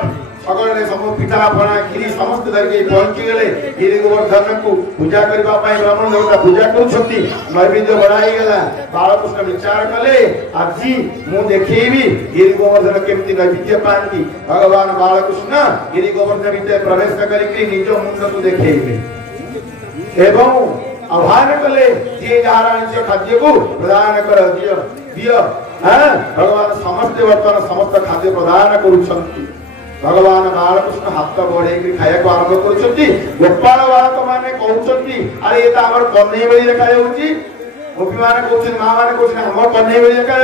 सकले सब पिठा पणा खीरी समस्त धरिक पहुंची गले गिरी गोवर्धन को पूजा करबा पई ब्राह्मण देवता पूजा करूछंती नैवेद्य बढ़ाई गला बालकृष्ण विचार कले आजी मु देखैबी गिरी गोवर्धन केमती नैवेद्य पांती भगवान बालकृष्ण गिरी गोवर्धन भितर प्रवेश करिक निज मुंड को देखैबे एवं आह्वान कले जे जहाराणी खाद्य को प्रदान कर दियो दियो भगवान समस्त वर्तमान समस्त खाद्य प्रदान करूछंती भगवान बालकृष्ण हाथ बढ़े खाया आरंभ कर गोपाल बालक मैंने कहते अरे ये तो आम कन्हई बेली देखा गोपी मैंने कहते माँ मैंने कहते आम कन्हई बेली देखा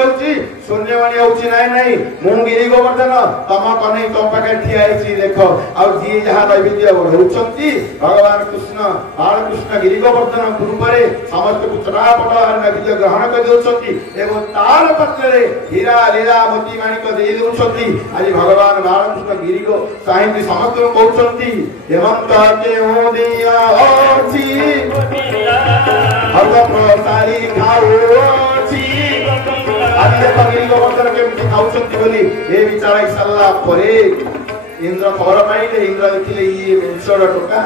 शून्यवाणी होची नाई नाई मु गिरी गोवर्धन तम कन्हई तुम पाखे ठिया देख आ जी जहाँ नैवेद्य बढ़ाऊँगी भगवान कृष्ण बालकृष्ण गिरी गोवर्धन पूर्व समस्त को चटापट नैवेद्य ग्रहण कर तार पात्र हीरा लीला मोती माणिक दे दौरान आज भगवान बालकृष्ण गिरी को चाहती समस्त कहते हेमंत के दिया इंद्र खबर पाइले इंद्र देखिले ये मेंसर टोका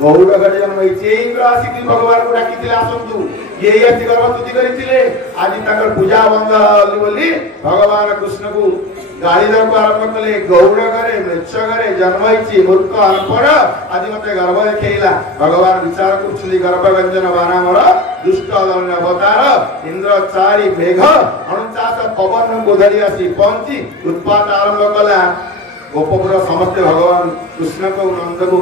गौड़ गड़े जन्म इंद्र आसिक भगवान को डाकी आसतु ये गर्भस्तुति करते आज पूजा बंद बोली भगवान कृष्ण को गाड़ी को आरंभ कले गौड़ घरे मृक्ष घरे जन्म मूर्ख अनपढ़ आज मत गर्भ देखला भगवान विचार कर गर्भ व्यंजन बानामर दुष्ट अवतार इंद्र चारि मेघ 49 पवन को धरी आसी पहुंची उत्पात आरंभ कला गोपपुर समस्त भगवान कृष्ण को नंद को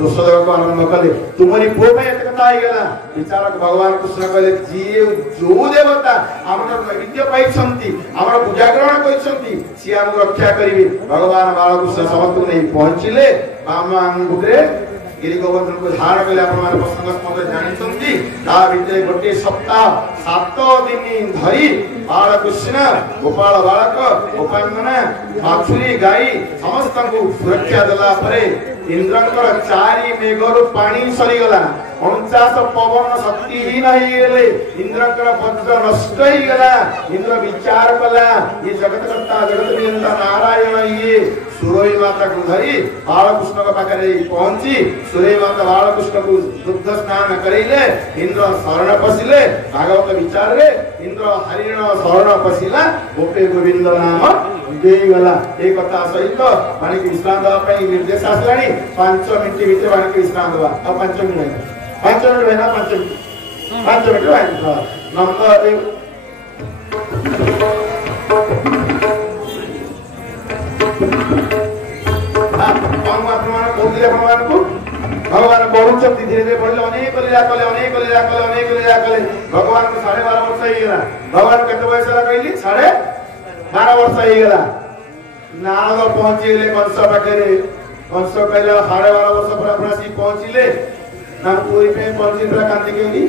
दोषदेव को आरंभ कले तुम्हारी पुओ में एत कथा गला विचारक भगवान कृष्ण कहले जी जो देवता हमर नैवेद्य पाइछंती हमर पूजा ग्रहण करिसंती सी हम रक्षा करिवे भगवान बालकृष्ण समस्त को नहीं पहुंचिले बामा अंगुरे गिरी गोवर्धन को धारण कले आपण माने प्रसंग मते जानिसंती ता भितरे गोटे सप्ताह 7 दिन धरी बालकृष्ण गोपाल बालक गोपांगना बाछुरी गाई समस्त को सुरक्षा देला परे इंद्रंकर चारि मेघरु पानी सरी गला 49 पवन शक्ति ही नहीं गेले इंद्रंकर वज्र नष्ट ही गला इंद्र विचार कला ये जगत कर्ता जगत नियंता नारायण ये सुरई माता को धरी बालकृष्ण के पाखरे पहुंची सुरई माता बालकृष्ण को दुग्ध स्नान करेले इंद्र शरण पसिले भागवत विचार रे इंद्र हरिण शरण पसिला गोपे गोविंद नाम देई गला ए कथा सहित माने कि विश्राम दवा पई निर्देश आसलानी 5 मिनिट भीतर माने कि विश्राम दवा अब 5 minute 5 minute vena 5 minute wine number भगवान बढ़ुंट धीरे धीरे बढ़ले अनेक लीला कले भगवान को 12.5 वर्ष हो गला भगवान केते बयस कहली 12.5 वर्ष हो गला नारद पहुंची गले कंस पाखरे कंस कहला 12.5 वर्ष पर अपना सी पहुंचीले ना पूरी पे पहुंची पूरा कांति केली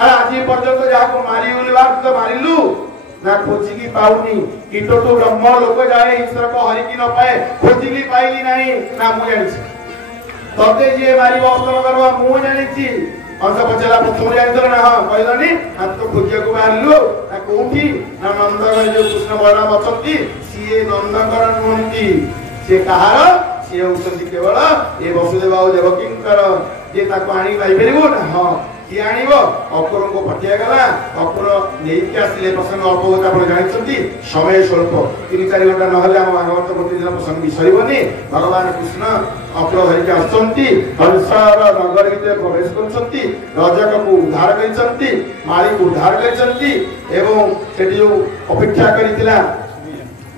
अरे आज पर्यंत जाको मारी उलवा तो मारिलु ना खोजी की पाउनी कीटो तो ब्रह्म लोक जाए ईश्वर को हरि की न पाए खोजी की पाइली नहीं ना मु जानि तते जे मारी अस्तम करबा मु जानि छी अंश पचला प्रथम जानि ना हां कहलनी आ तो खोजिया को मारलु ना कोठी ना नंदगर जो कृष्ण बलराम अछंती सीए नंदकर नुंती से कहार से औषधि केवल ए वसुदेव और देवकींकर जे ताको आनी पाइ परिबो ना हां कि आनिबो अपुर को पठिया गला अपुर नेई के आसिले प्रसंग अल्प आपण जानिछंती समय स्वल्प 3-4 घंटा न हले हम भागवत प्रतिदिन प्रसंग विसरिबनी भगवान कृष्ण अपुर धरि के आछंती हंसर नगर भितर प्रवेश करछंती रजक को उद्धार करिछंती माली को उद्धार करिछंती एवं सेठी जो अपेक्षा करितिला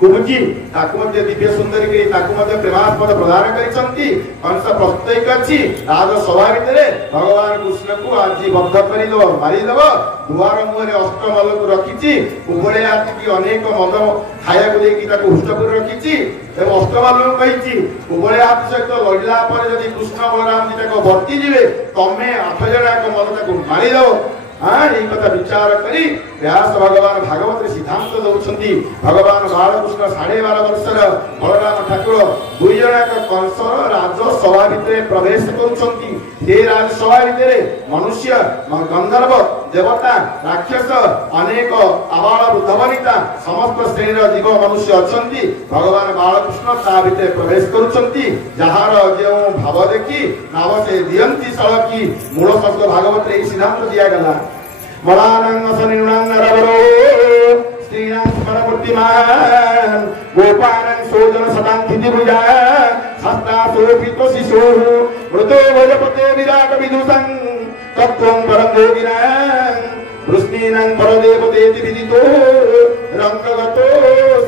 कुमुची ताकु मध्य दिव्य सुंदरी के ताकु मध्य प्रेमास्पद प्रदान करिसंती अंश प्रत्येक अछि राज सभा भितरे भगवान कृष्ण को आज बद्ध करि दो मारि दबो दुआर मुहरे अष्टमल को रखिछि उभळे आति की अनेक मद खाया को देकी ताकु हुष्टपुर रखिछि एवं अष्टमल को कहिछि उभळे आति सहित लड़िला पर यदि कृष्ण बलराम जी ताको भर्ती जिवे तमे 8 जना को मद ताकु मारि दो कथा विचार करी व्यास भगवान भागवत सिद्धांत दौरान भगवान बालकृष्ण 12.5 वर्षर बलराम ठाकुर दुई जन कंसर राजसभा भितर प्रवेश कर राजसभा भितर मनुष्य गंधर्व देवता राक्षस अनेक आबाल वृद्ध वनिता समस्त श्रेणी जीव मनुष्य अच्छा भगवान बालकृष्ण ता भितर प्रवेश करुँच जार जो भाव देखी नाव से दियंती सड़की मूल शब्द भागवत सिद्धांत दिगला गोपानं सोजन सदांकिति भुजा हस्ता सोपित शिशु मृतो भजपते विराट विदुषं तत्त्वं परं योगिनां वृष्णीनां परदेवतेति विदितो रंगगतो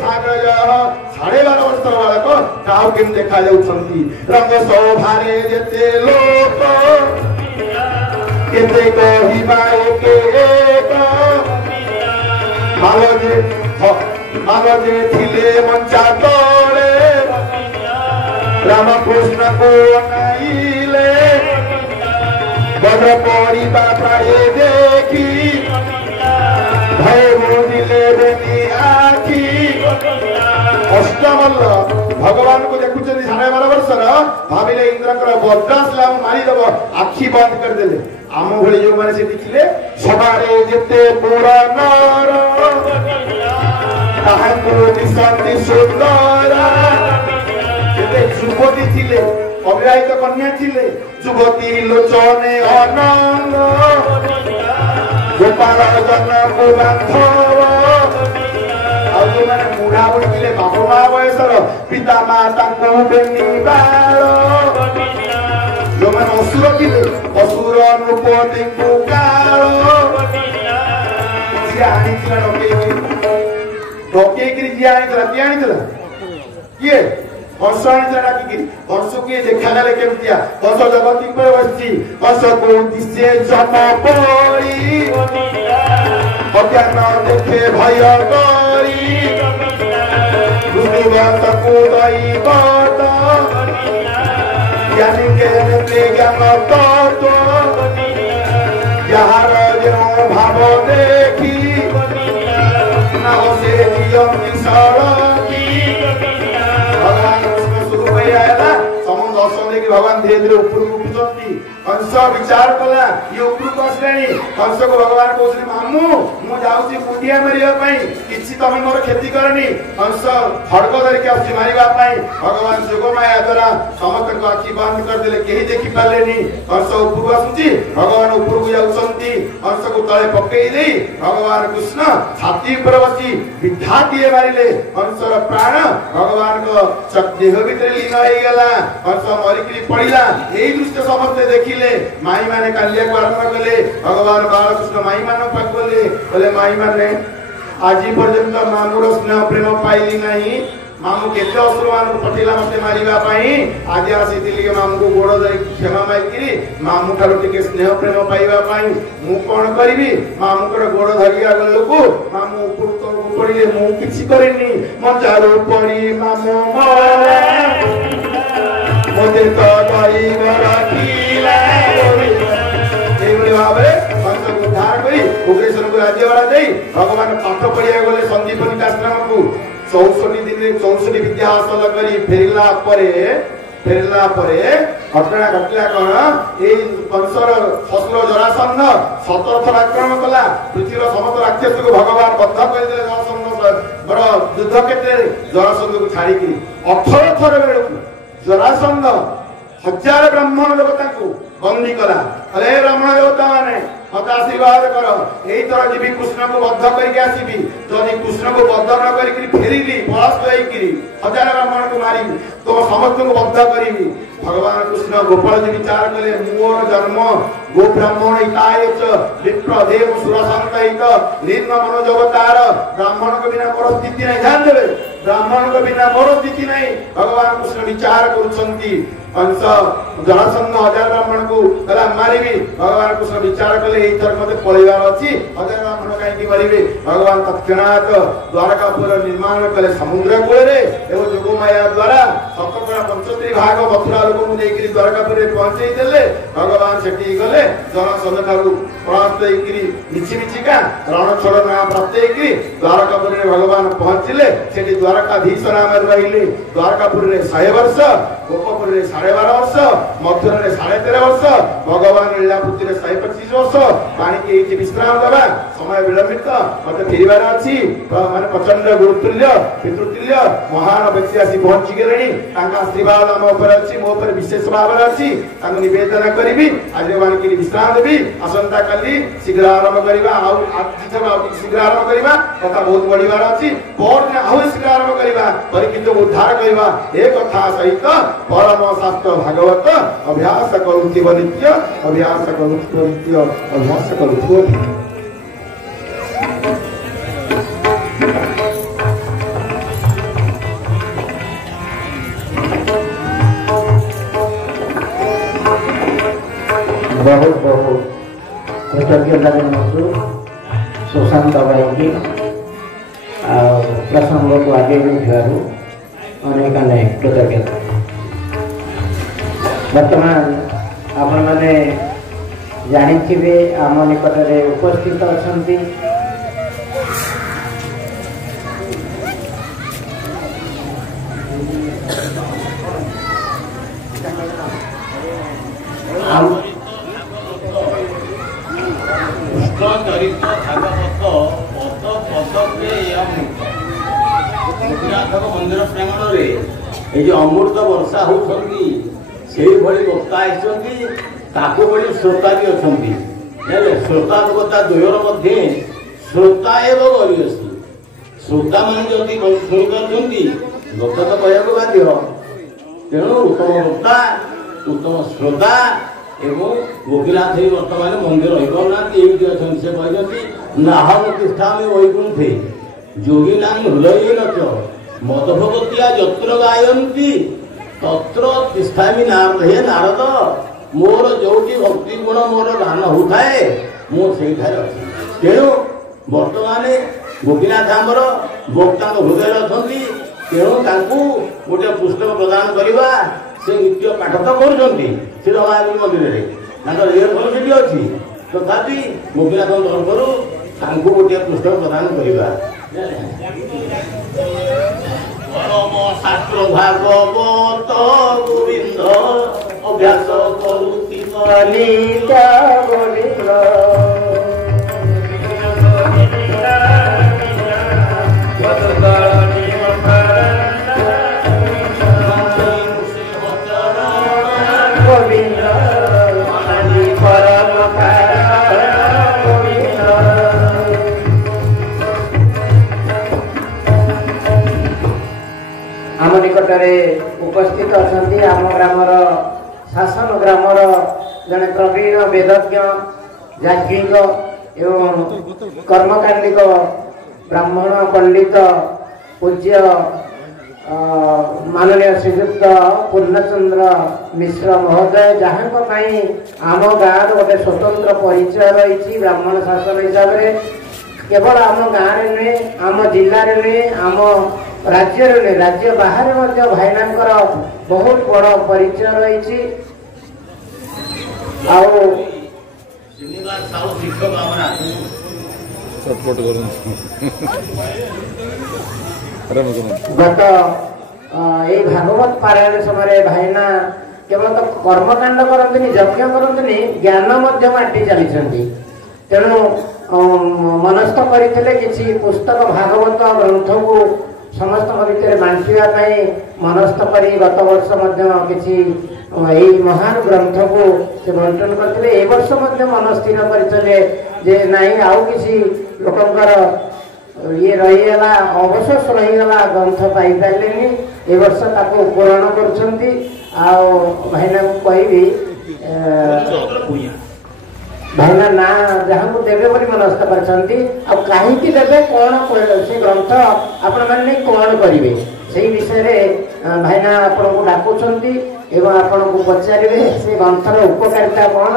सागरयः 12.5 वर्षर बालक काउ केम देखा जाउछंती रंग सौभारे जेते लोक केते कहिबा एके एक मालजे थिले मंचा तोड़े रामकृष्ण को अनाइले बड़ परिबा प्राय देखी भय मोदिले बेनी आखी अष्टमल्ल भगवान को देखुं 12.5 वर्षर भाविले इंद्र वज्रास्ला मारिदेव आखि बंद करदेले आम भली जो मैंने से देखिले सबारे जेते पूरा नर ताहांको दिसंती सुंदर जेते युवती थिले अविवाहित कन्या थिले युवती लोचने अनंग गोपाल जन को बांधव आ जो मैंने बुढ़ा बुढ़ी थिले बापा मां बयसर पिता माता को बेनी बाल जो मैंने असुर थिले असुर नृपति पुकार जी आनिथिला डकेइकरी जी आनिथिला कि आनिथिला किए हंस आनिथिला डाकिकरी हंस किए देखागले केमतिया हंस जगती पर बसची हंस को दिसे जम पड़ी अज्ञान देखे भय करी दुनिवत को दई बत ज्ञानी के नेते ज्ञान तत्व यार जो भाव देखी नाव से दियंती सड़की भगवान कृष्ण शुरू हो आया समुद्र दर्शन देखी भगवान धीरे धीरे ऊपर उठुचंती कंस विचार कला ये ऊपर को आसलानी कंस को भगवान कहउछी मामू मु जाउची कुटिया मारिया पई किछि तमे मोर खेती करनी कंस खड़ग धरिके आसी मारिबा पई भगवान जोगमाया द्वारा समस्त को आखि बंद कर देले केही देखि पालेनी कंस ऊपर को आसुची भगवान ऊपर को जाउछंती कंस को तळे पकई देई भगवान कृष्ण छाती पर बसी विद्या दिए मारिले कंसर प्राण भगवान को देह भीतर लीन होई गेला कंस मरिकरी पड़िला एही दृश्य समस्त देखिले माई माने कालिया को आरंभ कले भगवान बालकृष्ण माई मान पाक बोले माई माने आज पर्यंत मामूर स्नेह प्रेम पाइली नहीं मामू केते असुर मान पठेला मते मारिबा पई आज आसीतिली के मामू को गोड़ धरि क्षमा माइकरी मामू ठारो टिके स्नेह प्रेम पाइबा पई मु कोन करबी मामू को गोड़ धरिया गलको मामू ऊपर तो पड़िले मु किछि करेनी मचारो पड़ी मामू मोते तो दई राखीला एवली भाबे संत को उद्धार करी उग्रेश्वर को राज्य वाला देई भगवान पाठ पढ़िया गले संदीपनी आश्रम को 64 दिन 64 विद्या हासिल करी फेरिला परे घटना घटला कौन ए कंसर फसल जरासंध 17 थर आक्रमण कला पृथ्वीर समस्त राक्षस को भगवान बद्ध कर देले जरासंध बड़ युद्ध क्षेत्र रे जरासंध को छाड़ी की 18 थर बेलकु जरासंध 1000 ब्राह्मण देवता को बंदी कला अरे ब्राह्मण देवता माने मत आशीर्वाद कर एई तरह जीवी कृष्ण को बद्ध करके आसीबी जदि कृष्ण को बद्ध न करके फेरिली परास्त होइकरी 1000 ब्राह्मण को मारी तो समस्त को बद्ध करीबी भगवान कृष्ण गोपाल जी विचार कले मोर जन्म गो ब्राह्मण इताय च विप्र देव सुर संतैक निम्न मनोजवतार ब्राह्मण को बिना मोर स्थिति नहीं ध्यान देबे ब्राह्मण को बिना मोर स्थिति नहीं भगवान कृष्ण विचार करूछंती अंश जरासंध 1000 ब्राह्मण को कला मारिबी भगवान कृष्ण विचार कले एई तरह मते पळेबार अछि 1000 ब्राह्मण काई ଅଟକି ମରିବେ ଭଗବାନ ତତ୍କ୍ଷଣାତ ଦ୍ୱାରକାପୁର ନିର୍ମାଣ କଲେ ସମୁଦ୍ର କୂଳରେ ଏବଂ ଯୋଗମାୟା ଦ୍ୱାରା ଶତକଡ଼ା 75 ଭାଗ ମଥୁରା ଲୋକଙ୍କୁ ନେଇକରି ଦ୍ୱାରକାପୁରରେ ପହଞ୍ଚେଇ ଦେଲେ। ଭଗବାନ ସେଠି ଗଲେ ଜନସନ ଠାରୁ ପରାସ୍ତ ହେଇକିରି ମିଛିକା ରଣଛୋଡ଼ ନାଁ ପ୍ରାପ୍ତ ହେଇକିରି ଦ୍ୱାରକାପୁରରେ ଭଗବାନ ପହଞ୍ଚିଲେ। ସେଠି ଦ୍ୱାରକାଧୀଶ ନାମରେ ରହିଲେ। ଦ୍ୱାରକାପୁରରେ 100 ବର୍ଷ, ଗୋପପୁରରେ 12.5 ବର୍ଷ, ମଥୁରାରେ 13.5 ବର୍ଷ, ଭଗବାନ ଲୀଳାପୁରୀରେ 125 ବର୍ଷ। ପାଣିକି ଏଇଠି ବିଶ୍ରାମ ଦେବା, ସମୟ ବିଳମ୍ବିତ, ମତେ ଫେରିବାର ଅଛି। ମାନେ ପ୍ରଚଣ୍ଡ ଗୁରୁତୁଲ୍ୟ ପିତୃତୁଲ୍ୟ ମହାନ ବ୍ୟକ୍ତି ଆସି ପହଞ୍ଚି ଗଲେଣି। ତାଙ୍କ ଆଶୀର୍ବାଦ ଆମ ଉପରେ ଅଛି, ମୋ ଉପରେ ବିଶେଷ ଭାବରେ ଅଛି। ତାଙ୍କୁ ନିବେଦନ କରିବି, ଆଜି ବାଣିକି ବିଶ୍ରାମ ଦେବି। ଆସନ୍ତା କାଲି ଶୀଘ୍ର ଆରମ୍ଭ କରିବା। ଆଉ ଶୀଘ୍ର ଆରମ୍ଭ କରିବା, କଥା ବହୁତ ବଢିବାର ଅଛି। ପରଦିନ ଆହୁରି ଶୀଘ୍ର ଆରମ୍ଭ କରିବା, ପରୀକ୍ଷିତକୁ ଉଦ୍ଧାର କରିବା। ଏ କଥା ସହିତ ପରମ ଶାସ୍ତ୍ର ଭାଗବତ ଅଭ୍ୟାସ କରୁଥିବ ନିତ୍ୟ, ଅଭ୍ୟାସ କରୁଥିବ ନିତ୍ୟ, ଅଭ୍ୟାସ କରୁଥିବ। बहुत बहुत कृतज्ञता जनाऊँ सुशांत भाई की प्रसंग को आगे बढ़ारू अनेक अनेक कृतज्ञता। वर्तमान आपण मैंने जानी आम निकट में उपस्थित अच्छा मंदिर प्रांगण में जो अमृत वर्षा होती वक्ता आई श्रोता भी अच्छा श्रोता लोकता द्वयर मध्य श्रोता एवं गरीयसी श्रोता मान जदि शुणी पार्टी लोक तो कहक बाध्य तेणु उत्तम वक्ता उत्तम श्रोता एवं गोपीनाथ वर्तमान मंदिर रही पाना से कहते नाहम तिष्ठामि वैकुंठे योगिनां हृदयेन च मदभगत्या यत्र गायन्ति तत्र तिष्ठामि नारद। हे नारद मोर जोटी भक्ति गुण मोर गान होताए मु सेठारे अछि। तेणु वर्तमान गोपीनाथ आमर भक्ता हृदय अच्छी तेणु तांकू गोटे पुस्तक प्रदान करवा से नित्य पाठ तो करुँच से रमादेवी मंदिर में रिहर्सल से अच्छी तथापि गोपीनाथ तरफ तांकू गोटे पुस्तक प्रदान करवा। परम शास्त्र भागवत गोविंद अभ्यास करुति नित्य गोविंद आम निकट उपस्थित अच्छा आम ग्रामर शासन ग्रामर जड़े प्रवीण वेदज्ञ याज्ञिक एवं कर्मकांडिक ब्राह्मण पंडित पूज्य माननीय श्रीयुक्त पूर्णचंद्र मिश्र महोदय जहाँ आम गाँव गोटे स्वतंत्र परिचय रही ब्राह्मण शासन हिसाब से केवल आम गाँव में नुहे आम जिले में नुहे आम राज्य नुहे राज्य बाहर भाईनांकर बहुत बड़ परिचय रही। गत ये भागवत पारायण समय भाईना केवल तो कर्मकांड करते यज्ञ करते ज्ञान बांटी चली तेणु मनस्थ करते किसी पुस्तक भागवत ग्रंथ को समस्त भितर बांटापी मनस्थ कर गत वर्ष किसी महान ग्रंथ को से बंटन करते ए वर्ष मन स्थिर करते नाई आउ किसी लोकंर ये रहीगला अवशेष रहीगला ग्रंथ पाई पारे ए वर्ष ताको पूरण करुँच भाईना कहबी भाईना ना जहाँ को देवे बोली मनस्थ करछंती कहीं देवे कौन से ग्रंथ आपण मैंने कौन करेंगे से विषय रे भाईना आपण को डाकुछंती एवं आपण को पचारे से ग्रंथर उपकारिता कौन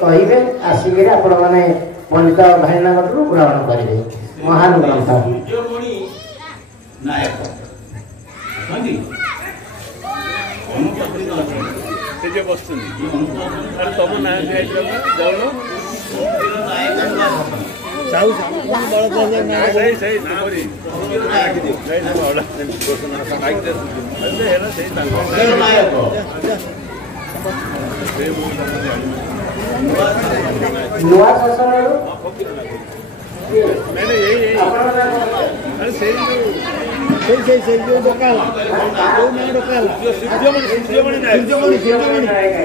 कहे आसिक आपण मैंने ପଣ୍ଡିତ ଭାଇନାଙ୍କଠାରୁ ଗ୍ରହଣ କରିବେ। ମହାନ ଗ୍ରନ୍ଥ। ସୂର୍ଯ୍ୟମଣି ନାୟକ ଅଛନ୍ତି, ଅନୁପତ୍ରିତ ଅଛନ୍ତି, ସେ ଯେ ବସୁଛନ୍ତି ଏ ଅନୁପତ୍ରିତ ଆରେ ତମ ନାଁ ଦିଆଯାଇଥିଲା ନା ଯାଉନ ନାୟକ ସାହୁ ସେଇ ସେଇ ତମରି ନାୟକ ନୂଆ ଶାସନରୁ ଆରେ ସେଇ ଯୋଉ ଡକା ହେଲା ଯୋଉ ନାଁ ଡକା ହେଲା ସୂର୍ଯ୍ୟମଣି ନାୟକ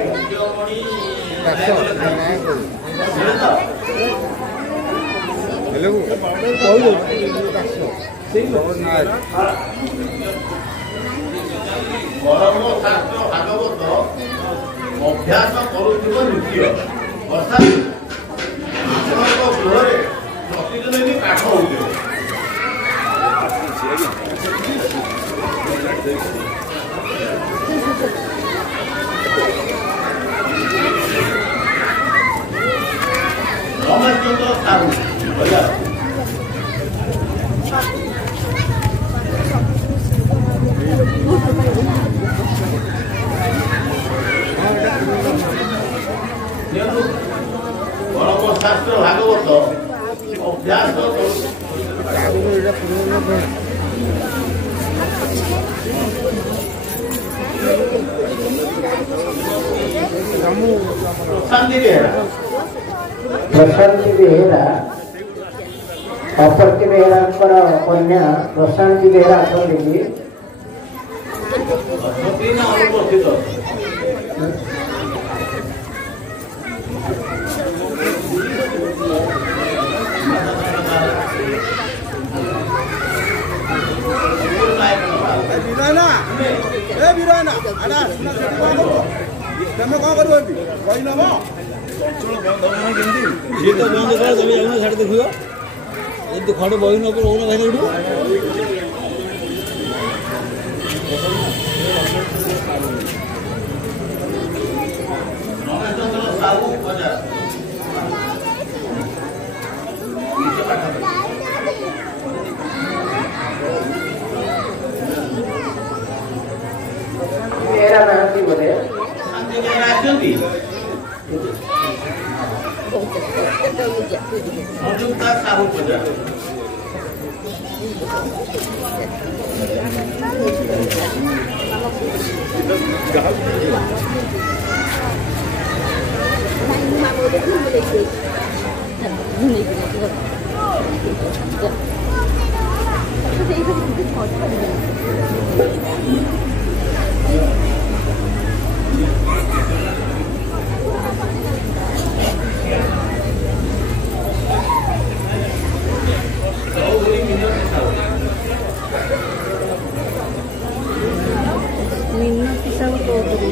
କର୍ମଶାସ୍ତ୍ର ଭାଗବତ ଅଭ୍ୟାସ କରୁଥିବ ନୃତ୍ୟ ଅର୍ଥାତ୍ ଆପଣଙ୍କ ଗୃହରେ ପ୍ରତିଦିନ ବି କାଠ ହଉଥିବ। ରମେଶଚନ୍ଦ୍ର ସାହୁ କର୍ମଶାସ୍ତ୍ର ଭାଗବତ ଅଭ୍ୟାସ ପ୍ରଶାନ୍ତି ବେହେରା ପ୍ରଶାନ୍ତି ବେହେରା ଅପର୍ତ୍ତି ବେହେରାଙ୍କର କନ୍ୟା ପ୍ରଶାନ୍ତି ବେହେରା ଅଛନ୍ତି କି? ଅଛନ୍ତି ନା ଅନୁପସ୍ଥିତ? ତମେ କଣ କରିବ କହିନବ ସିଏ ତ ବନ୍ଦ କର ତମେ ଯାଉନ ଛାଡ଼ି ଦେଖିବ ଏମିତି ଖଣ୍ଡେ ବହି ନ ରହୁନ ଭାଇ ଉଠିବ ରମେଶଚନ୍ଦ୍ର ସାହୁ ବେହେରା ନାହାନ୍ତି ବୋଧେ। ଆସିଛନ୍ତି ସଂଯୁକ୍ତା ସାହୁ ପୂଜା ମିନତି ସାହୁ ଚୌଧୁରୀ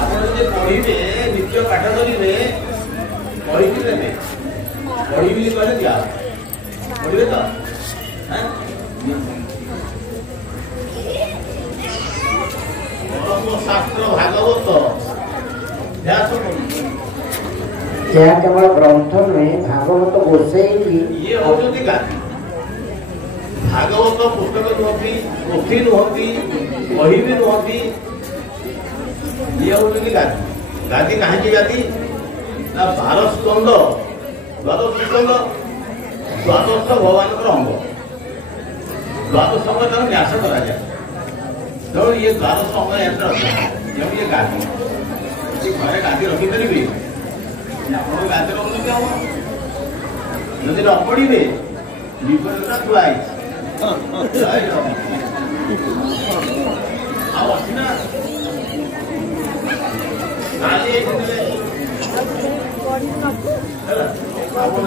ଆପଣ ଯଦି ପଢିବେ ନିତ୍ୟ ପାଠ କରିବେ ପଢିକି ଦେବେ ପଢିବି କହିଲେ ଦିଆ ପଢିବେ ତ କର୍ମଶାସ୍ତ୍ର ଭାଗବତ ଅଭ୍ୟାସ କରୁଛି। ଏହା କେବଳ ଗ୍ରନ୍ଥ ନୁହେଁ ଭାଗବତ ବସେଇକି ଇଏ ହଉଛନ୍ତି ଗାଦି ଭାଗବତ ପୁସ୍ତକ ନୁହନ୍ତି ପୋଥି ନୁହନ୍ତି ବହି ବି ନୁହନ୍ତି ଇଏ ହଉଛନ୍ତି ଗାଦି ଗାଦି କାହିଁକି ଗାଦି ନା 12 ସ୍କନ୍ଦ ଦ୍ୱାଦଶ ଭଗବାନଙ୍କର ଅଙ୍ଗ ଦ୍ୱାଦଶ ଅଙ୍ଗ ତାର ନ୍ୟାସ କରାଯାଏ ତେଣୁ ଇଏ ଦ୍ୱାଦଶ ଅଙ୍ଗ ନ୍ୟାସ ଯେମିତି ଇଏ ଗାଦି ଘରେ ଗାଦି ରଖିପାରିବେ ଆପଣ ଗାଦି ରଖୁଛନ୍ତି ହବ ଯଦି ନ ପଢିବେ ବିପରୀତଟା ଥୁଆ ହେଇଛି ଆଉ ଅଛି ନା ହେଲା ଆପଣ